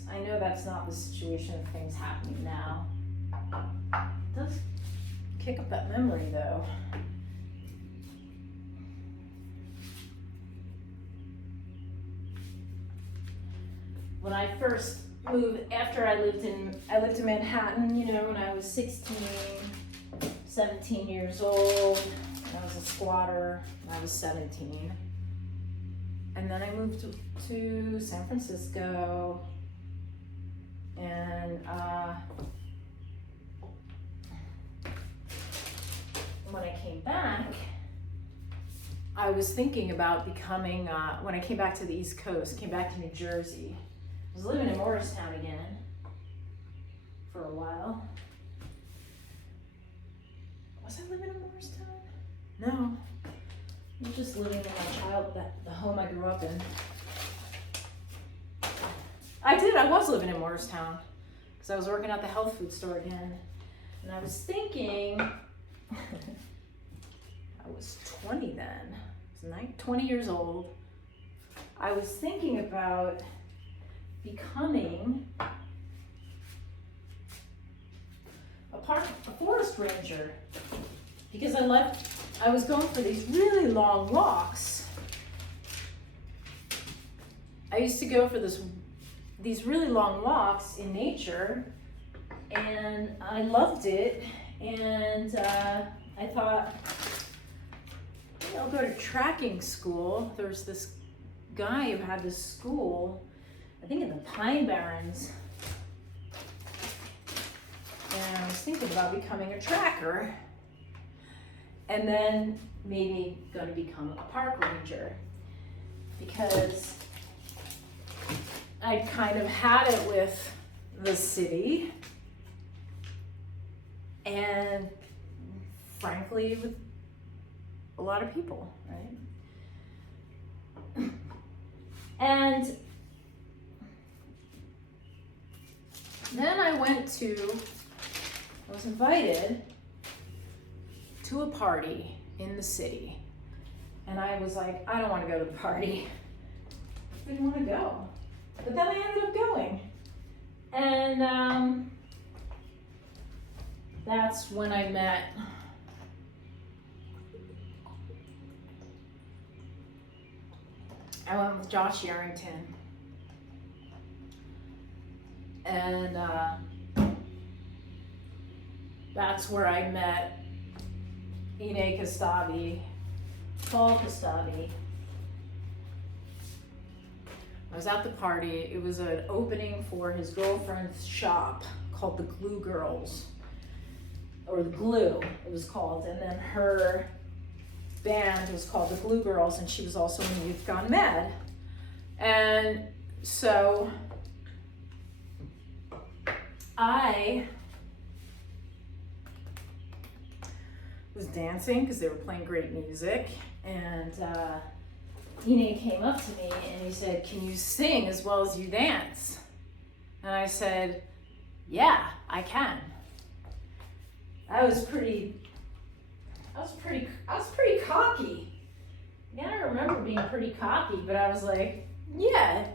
I know that's not the situation of things happening now. It does kick up that memory though. When I first moved, after I lived in Manhattan, you know, when I was 16, 17 years old, I was a squatter, when I was 17. And then I moved to San Francisco, and when I came back, I was thinking about becoming, when I came back to the East Coast, came back to New Jersey, I was living in Morristown again for a while. Was I living in Morristown? No. I was just living in the home I grew up in. I was living in Morristown because I was working at the health food store again. And I was thinking, I was 20 then, I was 20 years old. I was thinking about becoming a forest ranger because I was going for these really long walks. I used to go for these really long walks in nature, and I loved it. And I thought, maybe I'll go to tracking school. There's this guy who had this school, I think in the Pine Barrens. And I was thinking about becoming a tracker. And then maybe going to become a park ranger because I kind of had it with the city and frankly with a lot of people, right? And then I was invited to a party in the city. And I was like, I don't want to go to the party. I didn't want to go. But then I ended up going. And that's when I met I went with Josh Yarrington. And that's where I met Ine Kastabi, Paul Kastabi. I was at the party. It was an opening for his girlfriend's shop called the Glue Girls, or the Glue, it was called. And then her band was called the Glue Girls, and she was also in Youth Gone Mad. And so I was dancing because they were playing great music, and Ine came up to me and he said, "Can you sing as well as you dance?" And I said, "Yeah, I can." I was pretty cocky. Yeah, I remember being pretty cocky, but I was like, yeah.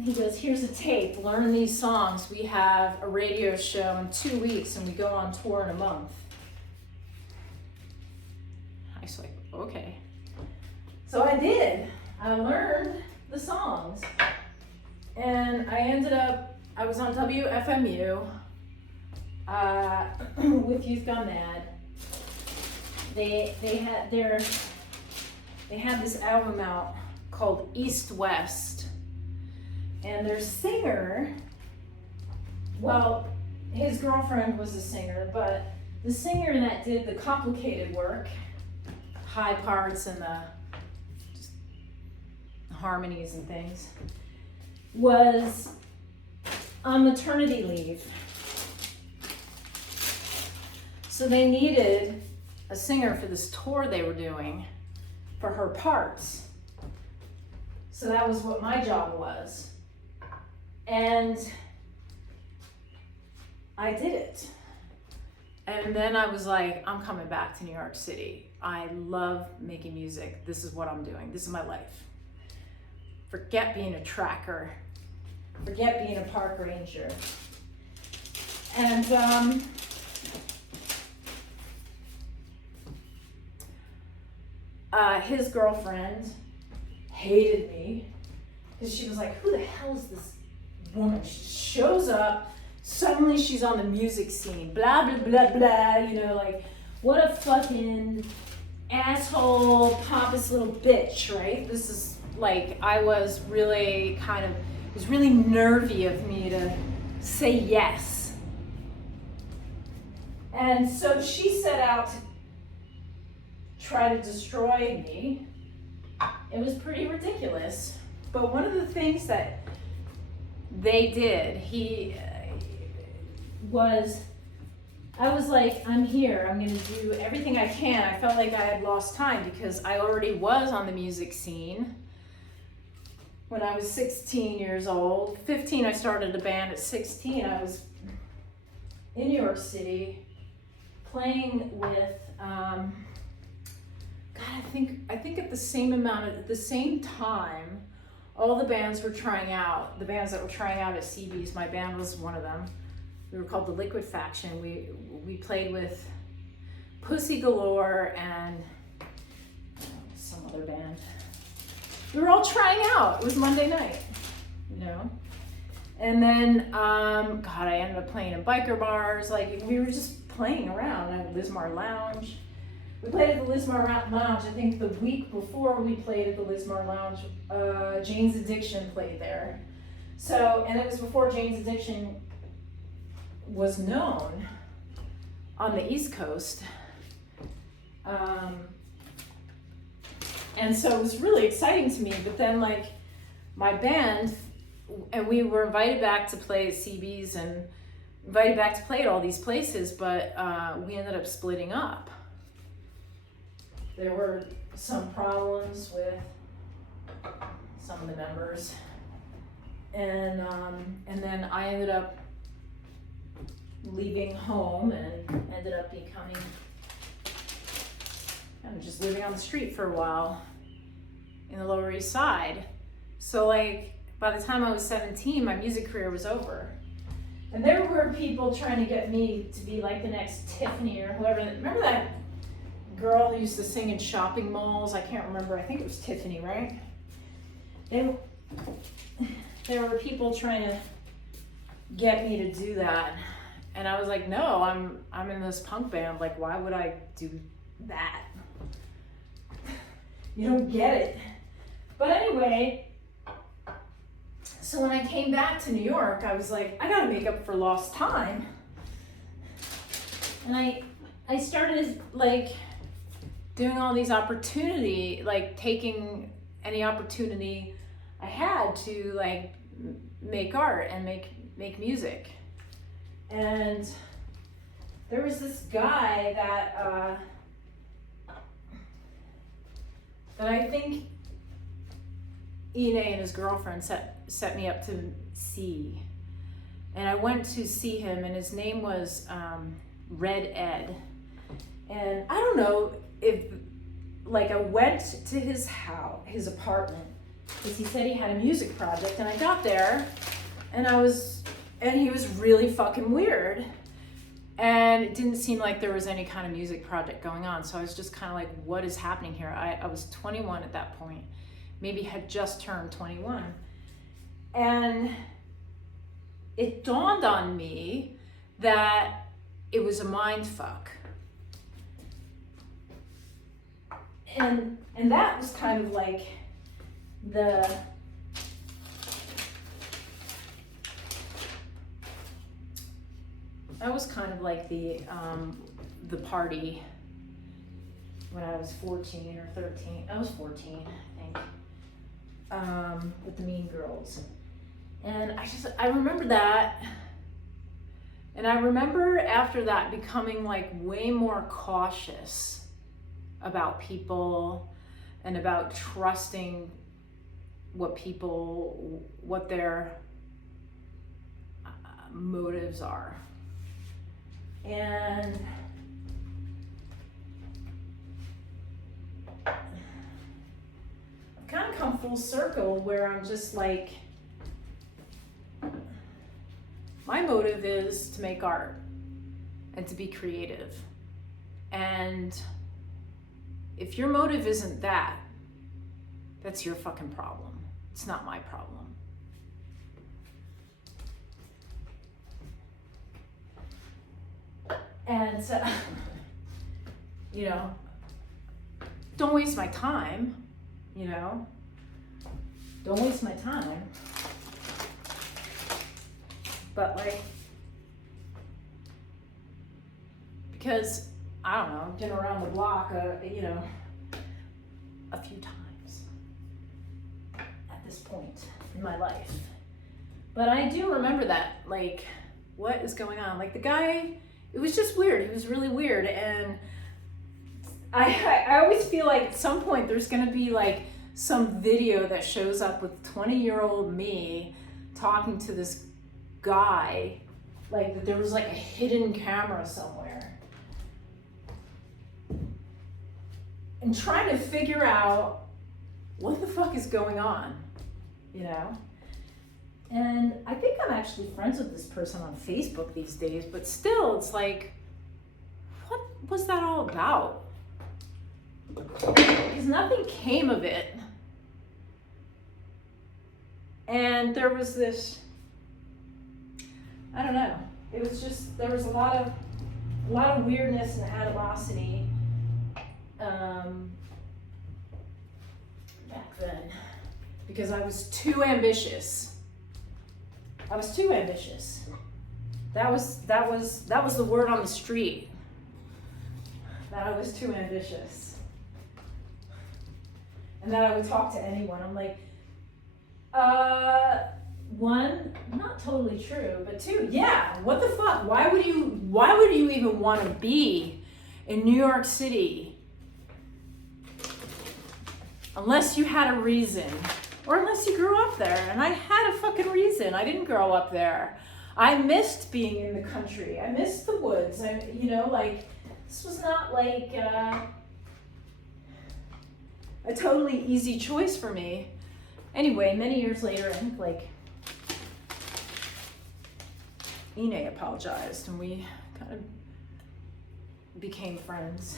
He goes, here's a tape, learn these songs. We have a radio show in 2 weeks and we go on tour in a month. I was like, okay. So I did. I learned the songs. And I was on WFMU with Youth Gone Mad. They had this album out called East West. And their singer, well, his girlfriend was a singer, but the singer that did the complicated work, high parts and the harmonies and things, was on maternity leave. So they needed a singer for this tour they were doing for her parts. So that was what my job was. And I did it. And then I was like, I'm coming back to New York City. I love making music. This is what I'm doing. This is my life. Forget being a tracker. Forget being a park ranger. And his girlfriend hated me because she was like, who the hell is this woman? She shows up, suddenly she's on the music scene, blah, blah, blah, blah, you know, like, what a fucking asshole, pompous little bitch, right? This is like, I was really it was really nervy of me to say yes. And so she set out to try to destroy me. It was pretty ridiculous. But one of the things that they did, I was like, I'm here, I'm gonna do everything I can. I felt like I had lost time because I already was on the music scene when I was 16 years old. 15, I started a band. At 16, I was in New York City playing with, I think at the same time, all the bands were trying out, the bands that were trying out at CB's, my band was one of them. We were called the Liquid Faction. We played with Pussy Galore and some other band. We were all trying out. It was Monday night, you know? And then, I ended up playing in biker bars. Like, we were just playing around at Lismar Lounge. We played at the Lismar Lounge. I think the week before we played at the Lismar Lounge, Jane's Addiction played there. So, and it was before Jane's Addiction was known on the East Coast. And so it was really exciting to me, but then like my band, and we were invited back to play at CB's and invited back to play at all these places, but we ended up splitting up. There were some problems with some of the members, and then I ended up leaving home and ended up becoming, just living on the street for a while in the Lower East Side. So like by the time I was 17, my music career was over. And there were people trying to get me to be like the next Tiffany or whoever. Remember that girl who used to sing in shopping malls? I can't remember. I think it was Tiffany, right? There were people trying to get me to do that. And I was like, no, I'm in this punk band. Like, why would I do that? You don't get it. But anyway, so when I came back to New York, I was like, I gotta make up for lost time. And I started like doing all these opportunity, like taking any opportunity I had to like make art and make music. And there was this guy that I think Ine and his girlfriend set me up to see. And I went to see him, and his name was Red Ed. And I don't know if, like, I went to his house, his apartment, because he said he had a music project, and I got there, and he was really fucking weird. And it didn't seem like there was any kind of music project going on. So I was just kind of like, what is happening here? I was 21 at that point, maybe had just turned 21. And it dawned on me that it was a mind fuck. And that was kind of like that was kind of like the party when I was 14 or 13. I was 14, I think, with the Mean Girls. And I remember that. And I remember after that becoming like way more cautious about people and about trusting what their motives are. And I've kind of come full circle where I'm just like, my motive is to make art and to be creative. And if your motive isn't that, that's your fucking problem. It's not my problem. And, you know, don't waste my time, you know? Don't waste my time. But like, because, I don't know, I've been around the block, you know, a few times at this point in my life. But I do remember that, like, what is going on? Like, the guy, it was just weird. He was really weird. And I always feel like at some point there's going to be like some video that shows up with 20-year-old me talking to this guy, like that there was like a hidden camera somewhere, and trying to figure out what the fuck is going on, you know? And I think I'm actually friends with this person on Facebook these days, but still, it's like, what was that all about? Because nothing came of it. And there was this, I don't know, it was just, there was a lot of weirdness and animosity back then, because I was too ambitious. That was the word on the street. That I was too ambitious. And that I would talk to anyone. I'm like, one, not totally true, but two, yeah, what the fuck? Why would you even want to be in New York City unless you had a reason? Or unless you grew up there, and I had a fucking reason. I didn't grow up there. I missed being in the country. I missed the woods. You know, like, this was not like a totally easy choice for me. Anyway, many years later, I think like Ine apologized, and we kind of became friends.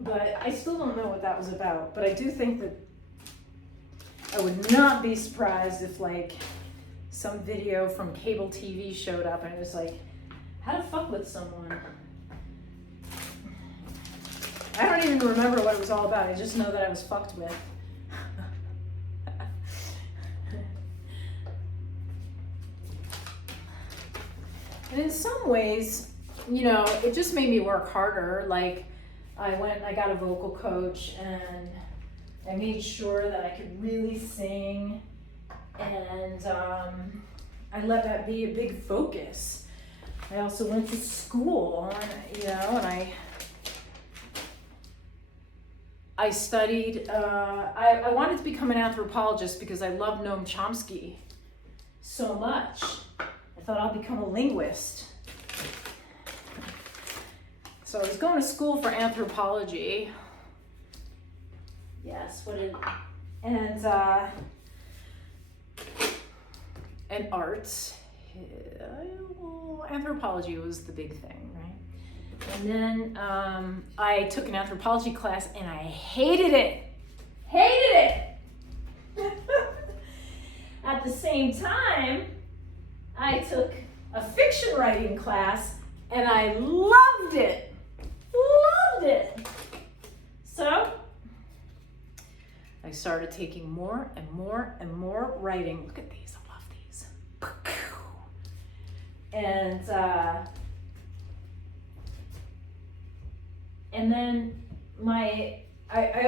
But I still don't know what that was about. But I do think that I would not be surprised if like some video from cable TV showed up and it was like, how to fuck with someone. I don't even remember what it was all about. I just know that I was fucked with. And in some ways, you know, it just made me work harder. Like, I got a vocal coach, and I made sure that I could really sing, and I let that be a big focus. I also went to school, and, you know, and I studied, I wanted to become an anthropologist because I love Noam Chomsky so much. I thought I'll become a linguist. So I was going to school for anthropology. Yes, and arts. Well, anthropology was the big thing, right? And then I took an anthropology class and I hated it. Hated it! At the same time, I took a fiction writing class and I loved it. Loved it. So I started taking more and more and more writing. Look at these, I love these. And then I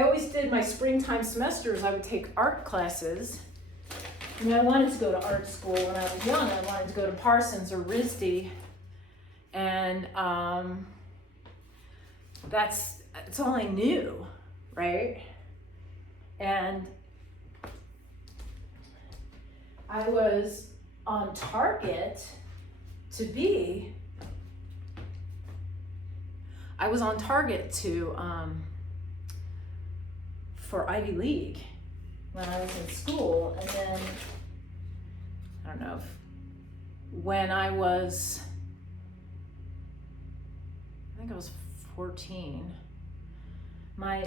always did my springtime semesters, I would take art classes. And I wanted to go to art school when I was young. I wanted to go to Parsons or RISD. And that's all I knew, right? And I was on target to for Ivy League when I was in school. And then, I don't know, when I think I was 14, my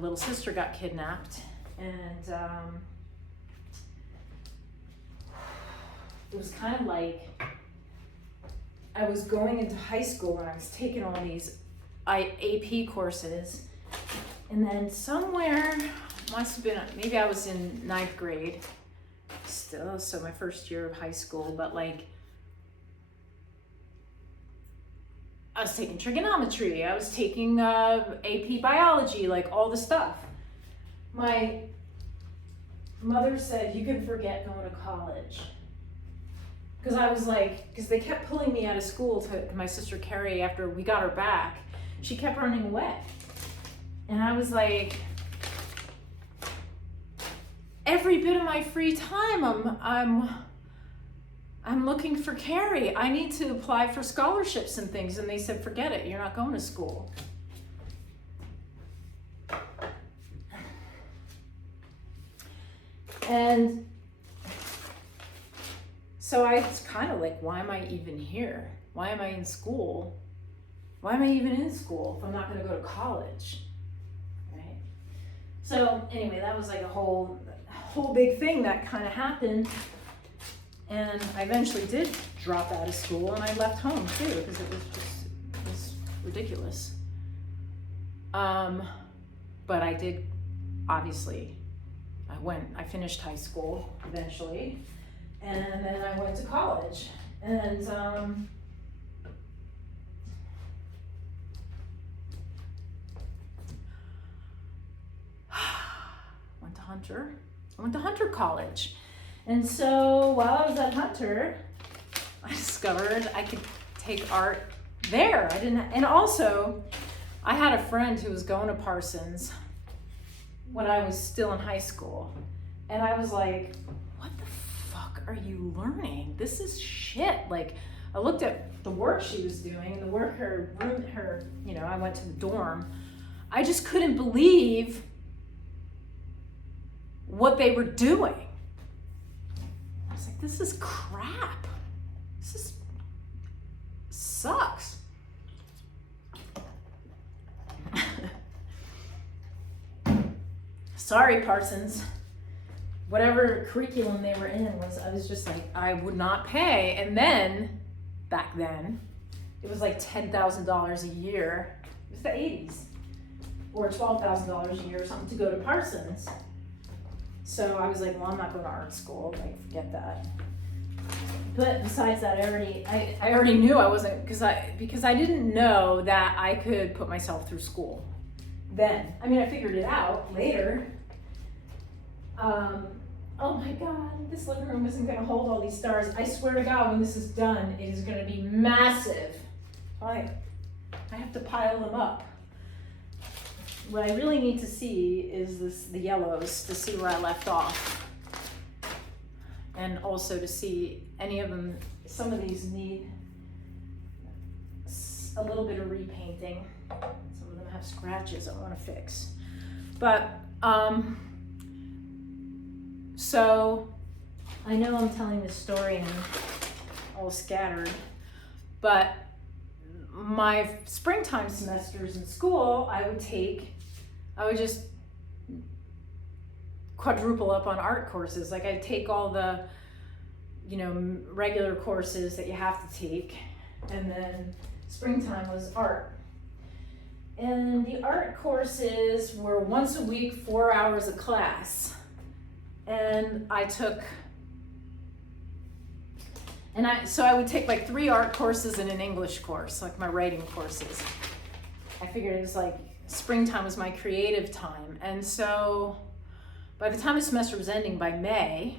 little sister got kidnapped, and it was kind of like I was going into high school and I was taking all these AP courses, and then somewhere, must have been, maybe I was in 9th grade still, so my first year of high school, but like I was taking trigonometry, I was taking AP biology, like all the stuff. My mother said, you can forget going to college. Because they kept pulling me out of school to my sister Carrie after we got her back. She kept running away. And I was like, every bit of my free time, I'm looking for Carrie. I need to apply for scholarships and things. And they said, forget it, you're not going to school. And so I was kind of like, why am I even here? Why am I in school? Why am I even in school if I'm not going to go to college? Right? So anyway, that was like a whole big thing that kind of happened. And I eventually did drop out of school, and I left home too, because it was ridiculous. But I did, obviously, I finished high school eventually, and then I went to college, and I went to Hunter College. And so while I was at Hunter, I discovered I could take art there. And also I had a friend who was going to Parsons when I was still in high school. And I was like, what the fuck are you learning? This is shit. Like, I looked at the work she was doing, the work I went to the dorm. I just couldn't believe what they were doing. I was like, this is crap. This sucks. Sorry, Parsons. Whatever curriculum they were in I was just like, I would not pay. And then, back then, it was like $10,000 a year. It was the 80s. Or $12,000 a year or something to go to Parsons. So I was like, well, I'm not going to art school. Like, forget that. But besides that, I already knew I wasn't, because I didn't know that I could put myself through school then. I mean, I figured it out later. Oh my God, this living room isn't going to hold all these stars. I swear to God, when this is done, it is going to be massive. I have to pile them up. What I really need to see is the yellows to see where I left off. and also to see any of them. Some of these need a little bit of repainting. Some of them have scratches I want to fix. But so I know I'm telling this story and all scattered, but my springtime semesters in school, I would just quadruple up on art courses. Like I'd take all the, regular courses that you have to take, and then springtime was art. And the art courses were once a week, 4 hours of class. And so I would take like 3 art courses and an English course, like my writing courses. I figured it was like springtime was my creative time. And so by the time the semester was ending, by May,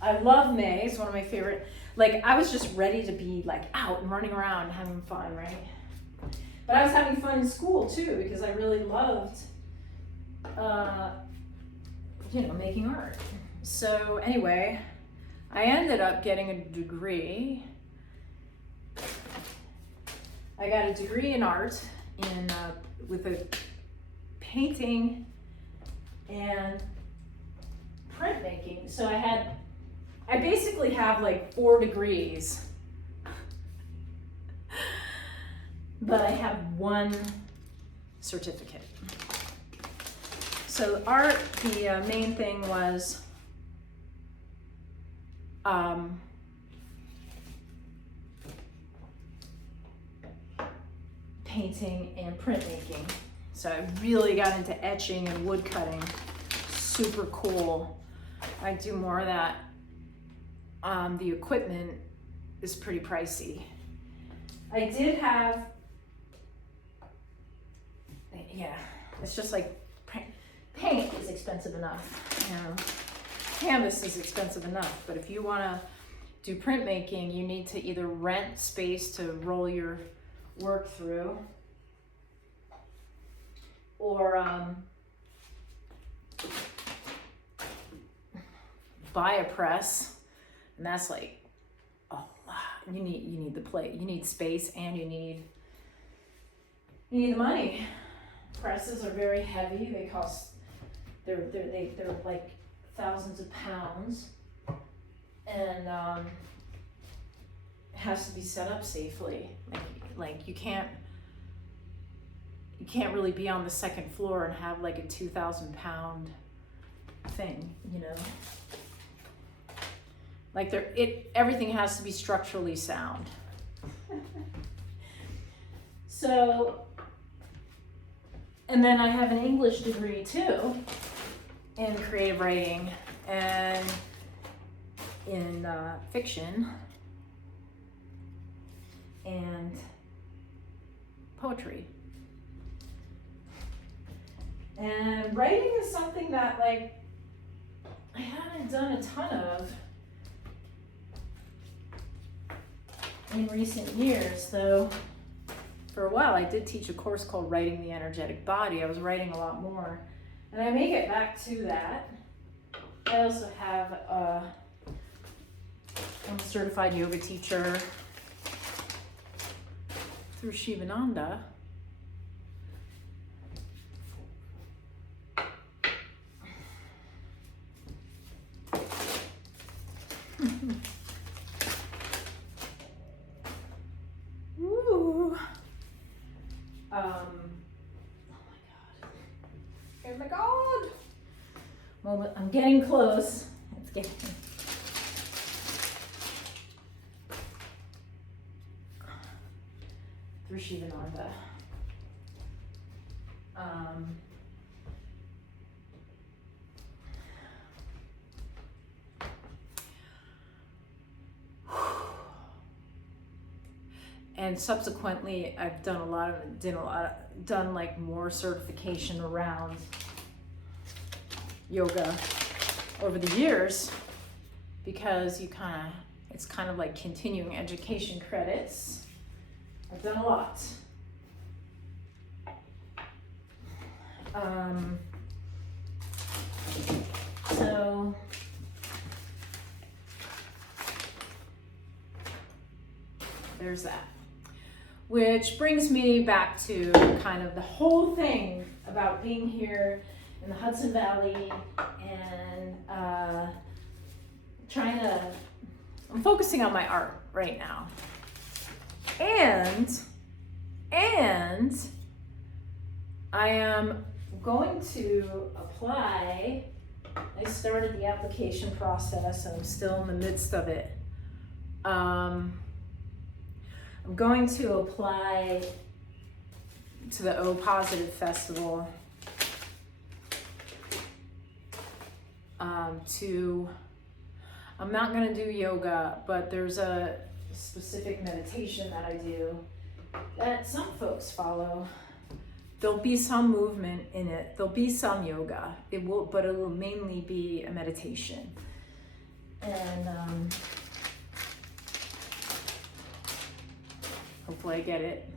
I love May, it's one of my favorite, like I was just ready to be like out and running around and having fun, right? But I was having fun in school too, because I really loved, making art. So anyway, I ended up getting a degree. I got a degree in art with a painting and printmaking. So I basically have like 4 degrees, but I have 1 certificate. So art, the main thing was painting and printmaking. So I really got into etching and wood cutting. Super cool. I do more of that. The equipment is pretty pricey. I did have, it's just like paint is expensive enough. Canvas is expensive enough, but if you want to do printmaking, you need to either rent space to roll your work through, or buy a press, and that's like a lot. You need the plate, you need space, and you need the money. Presses are very heavy. They cost they're like thousands of pounds, and it has to be set up safely. Like you can't really be on the second floor and have like a 2,000 pound thing, Like everything has to be structurally sound. So, and then I have an English degree too in creative writing and in fiction and poetry. And writing is something that like I haven't done a ton of in recent years, though. For a while I did teach a course called Writing the Energetic Body. I was writing a lot more, and I may get back to that. I also have I'm a certified yoga teacher through Shivananda. Ooh. Oh my god. Moment, I'm getting close. It's getting through Shivananda. And subsequently, I've done like more certification around yoga over the years, because it's kind of like continuing education credits. I've done a lot. So there's that. Which brings me back to kind of the whole thing about being here in the Hudson Valley and I'm focusing on my art right now. And I am going to apply. I started the application process and I'm still in the midst of it. I'm going to apply to the O Positive Festival I'm not going to do yoga, but there's a specific meditation that I do that some folks follow. There'll be some movement in it. There'll be some yoga. But it will mainly be a meditation. And hopefully I get it.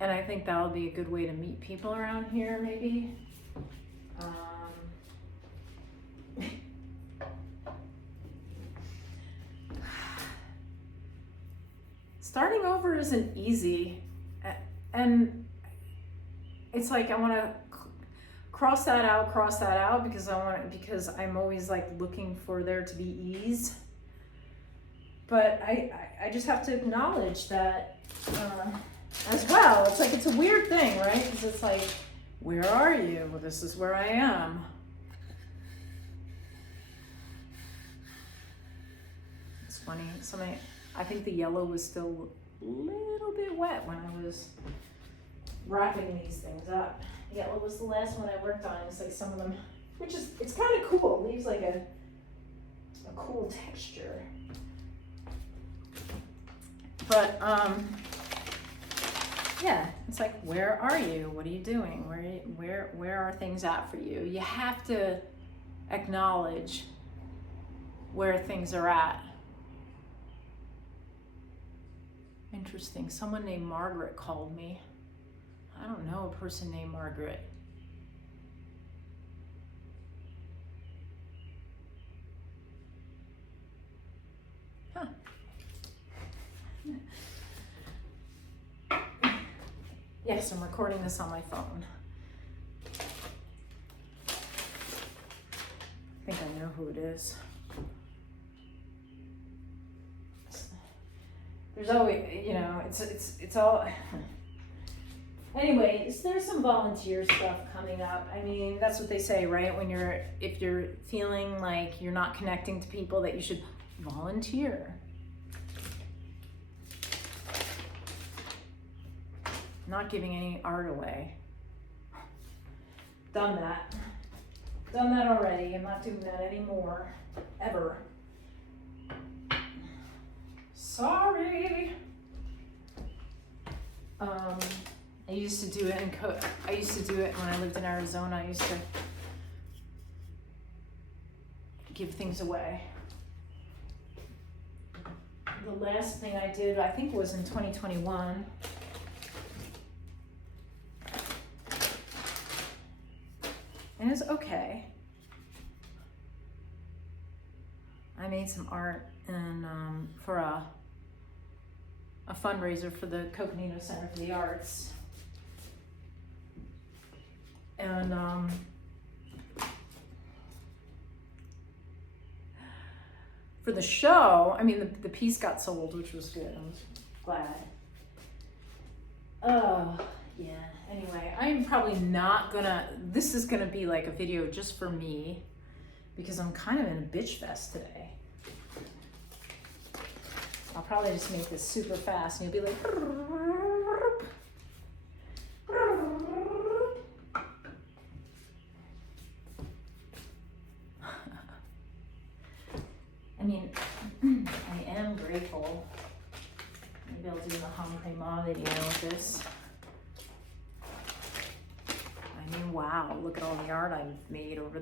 And I think that'll be a good way to meet people around here, maybe. Starting over isn't easy. And it's like I want to cross that out because I'm always like looking for there to be ease. But I just have to acknowledge that as well. It's like it's a weird thing, right? Because it's like, where are you? Well, this is where I am. It's funny. I think the yellow was still a little bit wet when I was wrapping these things up. Yellow was the last one I worked on. It's like some of them, it's kind of cool. It leaves like a cool texture. But yeah, it's like, where are you? What are you doing? Where are things at for you? You have to acknowledge where things are at. Interesting. Someone named Margaret called me. I don't know a person named Margaret. Huh. Yes, I'm recording this on my phone. I think I know who it is. There's always, it's all. Anyways, there's some volunteer stuff coming up. I mean, that's what they say, right? If you're feeling like you're not connecting to people, that you should volunteer. Not giving any art away. Done that already. I'm not doing that anymore, ever. Sorry. I used to do it when I lived in Arizona. I used to give things away. The last thing I did, I think, was in 2021. And it's okay. I made some art and for a fundraiser for the Coconino Center for the Arts. And for the show, I mean, the piece got sold, which was good. I was glad. Oh, yeah. Anyway, I'm probably not gonna, this is gonna be like a video just for me because I'm kind of in a bitch fest today. I'll probably just make this super fast and you'll be like, I mean, I am grateful. Maybe I'll do the Hungry Ma video with this. I mean, wow, look at all the art I've made over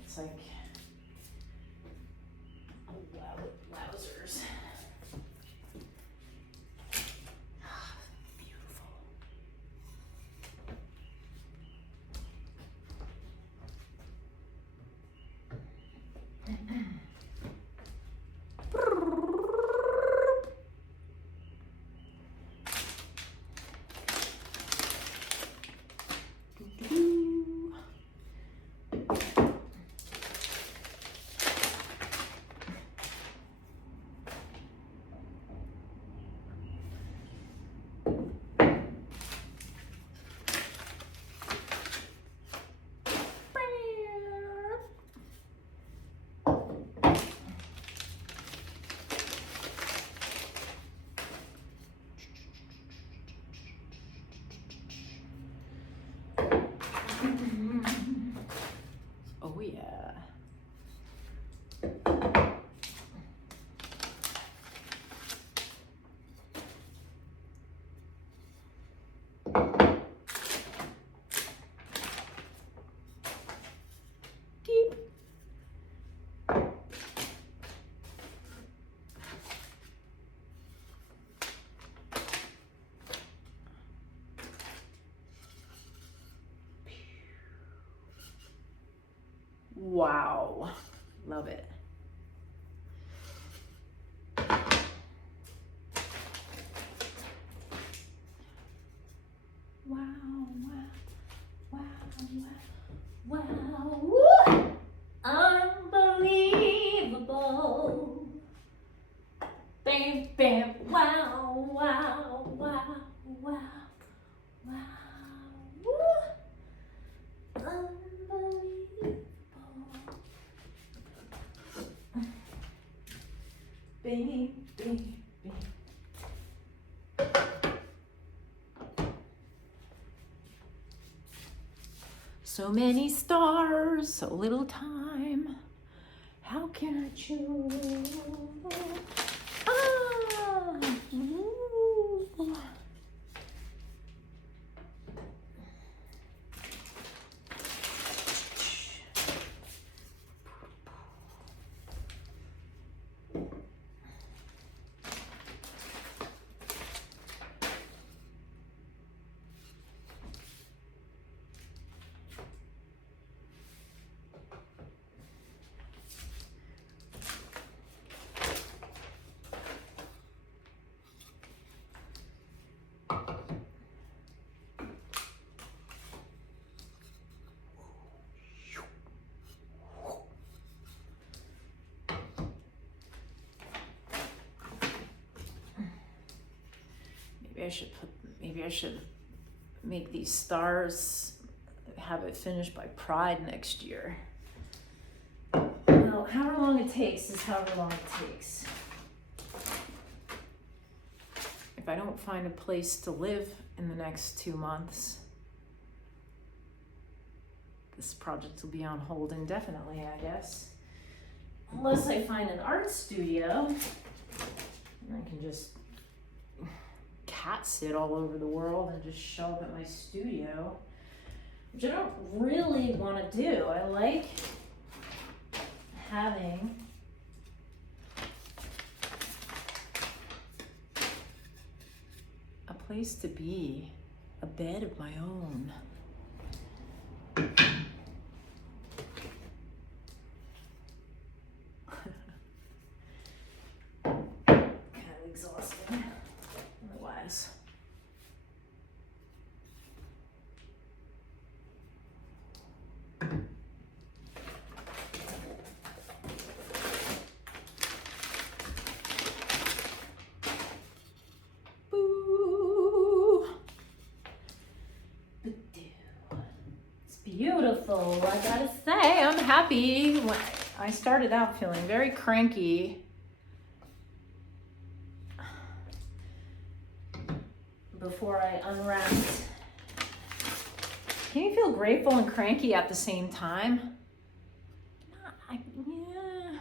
it's like, wowzers. Beautiful. Deep. Wow, love it. Wow, wow, wow, wow, wow, unbelievable. Bam, bam, wow, wow, wow, wow, wow, woo. Unbelievable. Bing, bing, bing. So many stars, so little time. How can I choose? Ah, ooh. Maybe I should make these stars, have it finished by Pride next year. Well, however long it takes is however long it takes. If I don't find a place to live in the next 2 months, this project will be on hold indefinitely, I guess. Unless I find an art studio, and I can just cat sit all over the world and just show up at my studio, which I don't really want to do. I like having a place to be, a bed of my own. Kind of exhausting otherwise. Beautiful, I gotta say, I'm happy. I started out feeling very cranky before I unwrapped. Can you feel grateful and cranky at the same time? Yeah,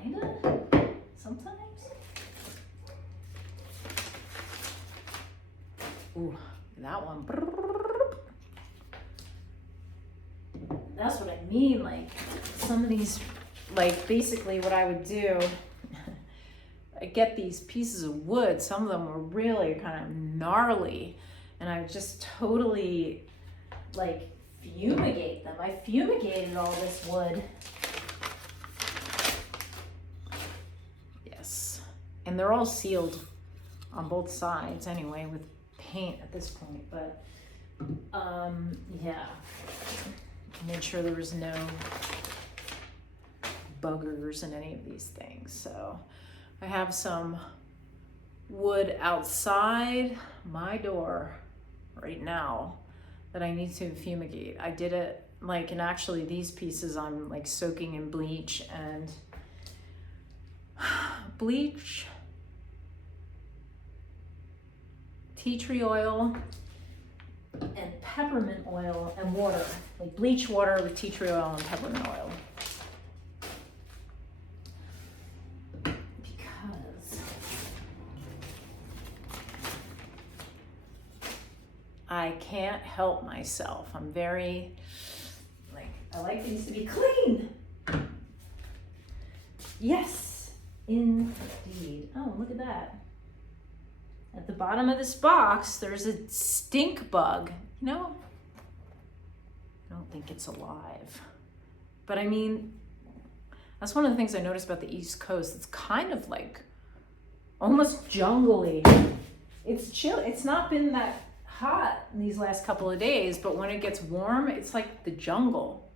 kinda, sometimes. Ooh, that one. That's what I mean, like some of these, like basically what I would do, I get these pieces of wood, some of them were really kind of gnarly, and I would just totally like fumigate them. I fumigated all this wood. Yes, and they're all sealed on both sides anyway with paint at this point, but yeah. Made sure there was no buggers in any of these things. So I have some wood outside my door right now that I need to fumigate. I did it like, and actually these pieces I'm like soaking in bleach and tea tree oil, and peppermint oil and water, like bleach water with tea tree oil and peppermint oil. Because I can't help myself. I'm very, I like things to be clean. Yes, indeed. Oh, look at that. At the bottom of this box, there's a stink bug. You know, I don't think it's alive. But I mean, that's one of the things I noticed about the East Coast. It's kind of like almost jungly. It's chill. It's not been that hot in these last couple of days, but when it gets warm, it's like the jungle.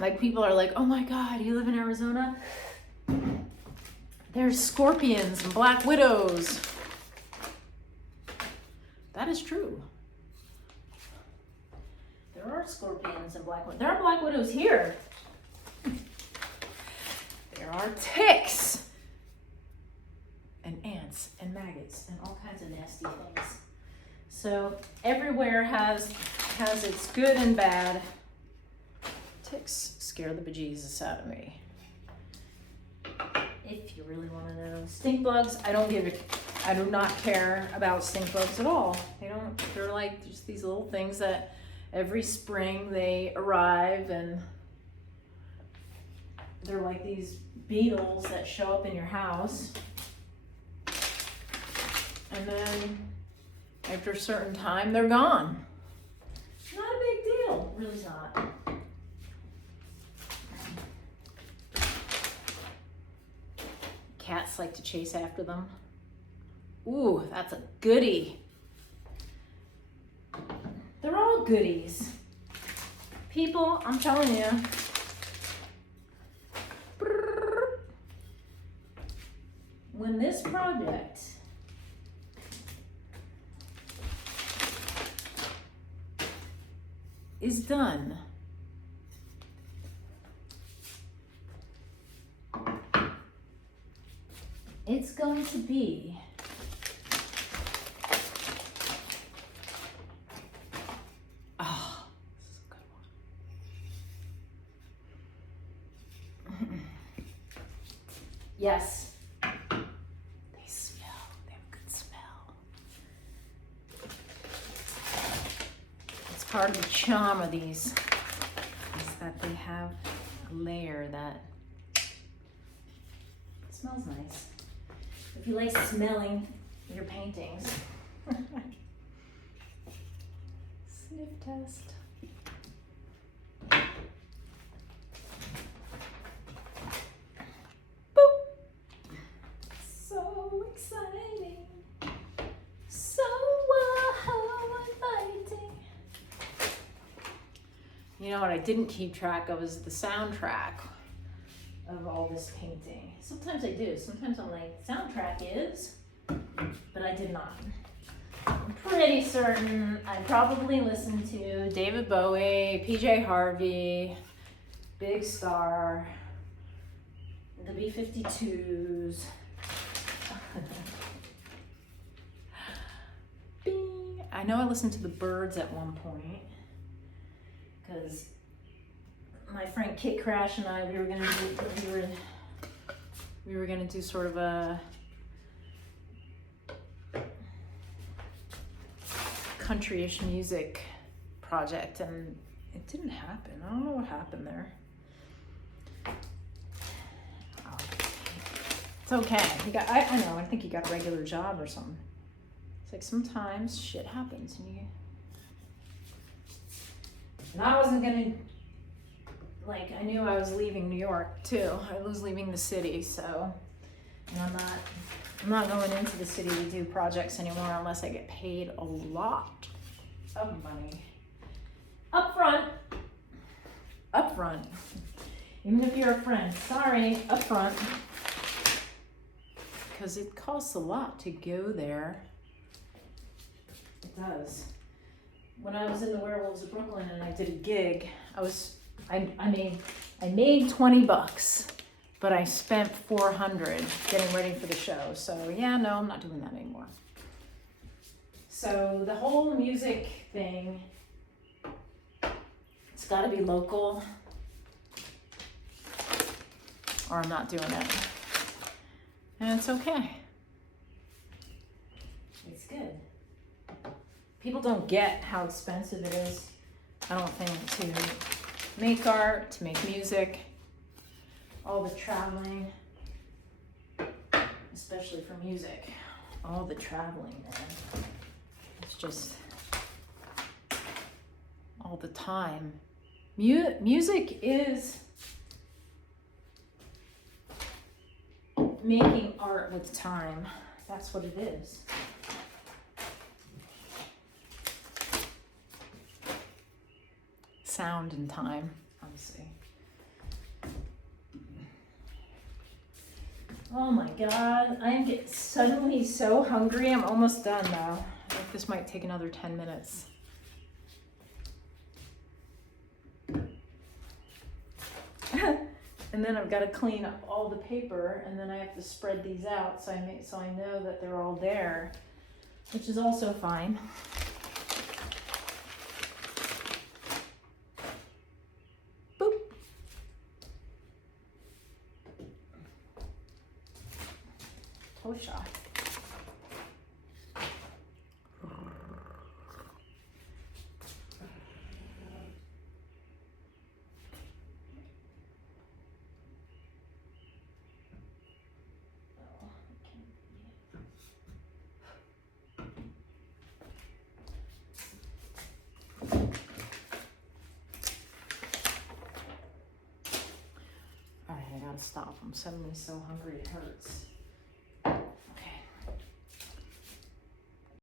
Like people are like, oh my God, you live in Arizona? There's scorpions and black widows. That is true. There are scorpions and black widows. There are black widows here. There are ticks and ants and maggots and all kinds of nasty things. So everywhere has its good and bad. Ticks scare the bejesus out of me. If you really want to know. Stink bugs, I do not care about stink bugs at all. They're like just these little things that every spring they arrive, and they're like these beetles that show up in your house. And then after a certain time, they're gone. Not a big deal, really not. Cats like to chase after them. Ooh, that's a goodie. They're all goodies. People, I'm telling you. When this project is done, it's going to be this is a good one. Yes, they smell. They have a good smell. It's part of the charm of these is that they have a layer that smells nice. If you like smelling your paintings. Sniff test. Boop. So exciting. So inviting. You know what I didn't keep track of is the soundtrack of all this painting. Sometimes I do. Sometimes I'm like, soundtrack is, but I did not. I'm pretty certain I probably listened to David Bowie, PJ Harvey, Big Star, the B-52s. Bing. I know I listened to the Birds at one point because my friend Kit Crash and I, we were gonna do sort of a country-ish music project, and it didn't happen. I don't know what happened there. Oh, it's okay. I know. I think you got a regular job or something. It's like sometimes shit happens, and I wasn't gonna. I knew I was leaving New York too. I was leaving the city, so, and I'm not going into the city to do projects anymore unless I get paid a lot of money. Up front. Even if you're a friend, sorry, up front. Because it costs a lot to go there. It does. When I was in the Werewolves of Brooklyn and I did a gig, I made $20, but I spent $400 getting ready for the show. So yeah, no, I'm not doing that anymore. So the whole music thing, it's got to be local, or I'm not doing it. And it's okay. people don't get how expensive it is, I don't think, to make art, to make music, all the traveling, especially for music, all the traveling, man. It's just all the time. Music is making art with time. That's what it is. Sound and time, obviously. Oh my God, I'm suddenly so hungry. I'm almost done though. I think this might take another 10 minutes. And then I've got to clean up all the paper, and then I have to spread these out so I know that they're all there, which is also fine. Boop. Oh, shot. Stop. I'm suddenly so hungry it hurts.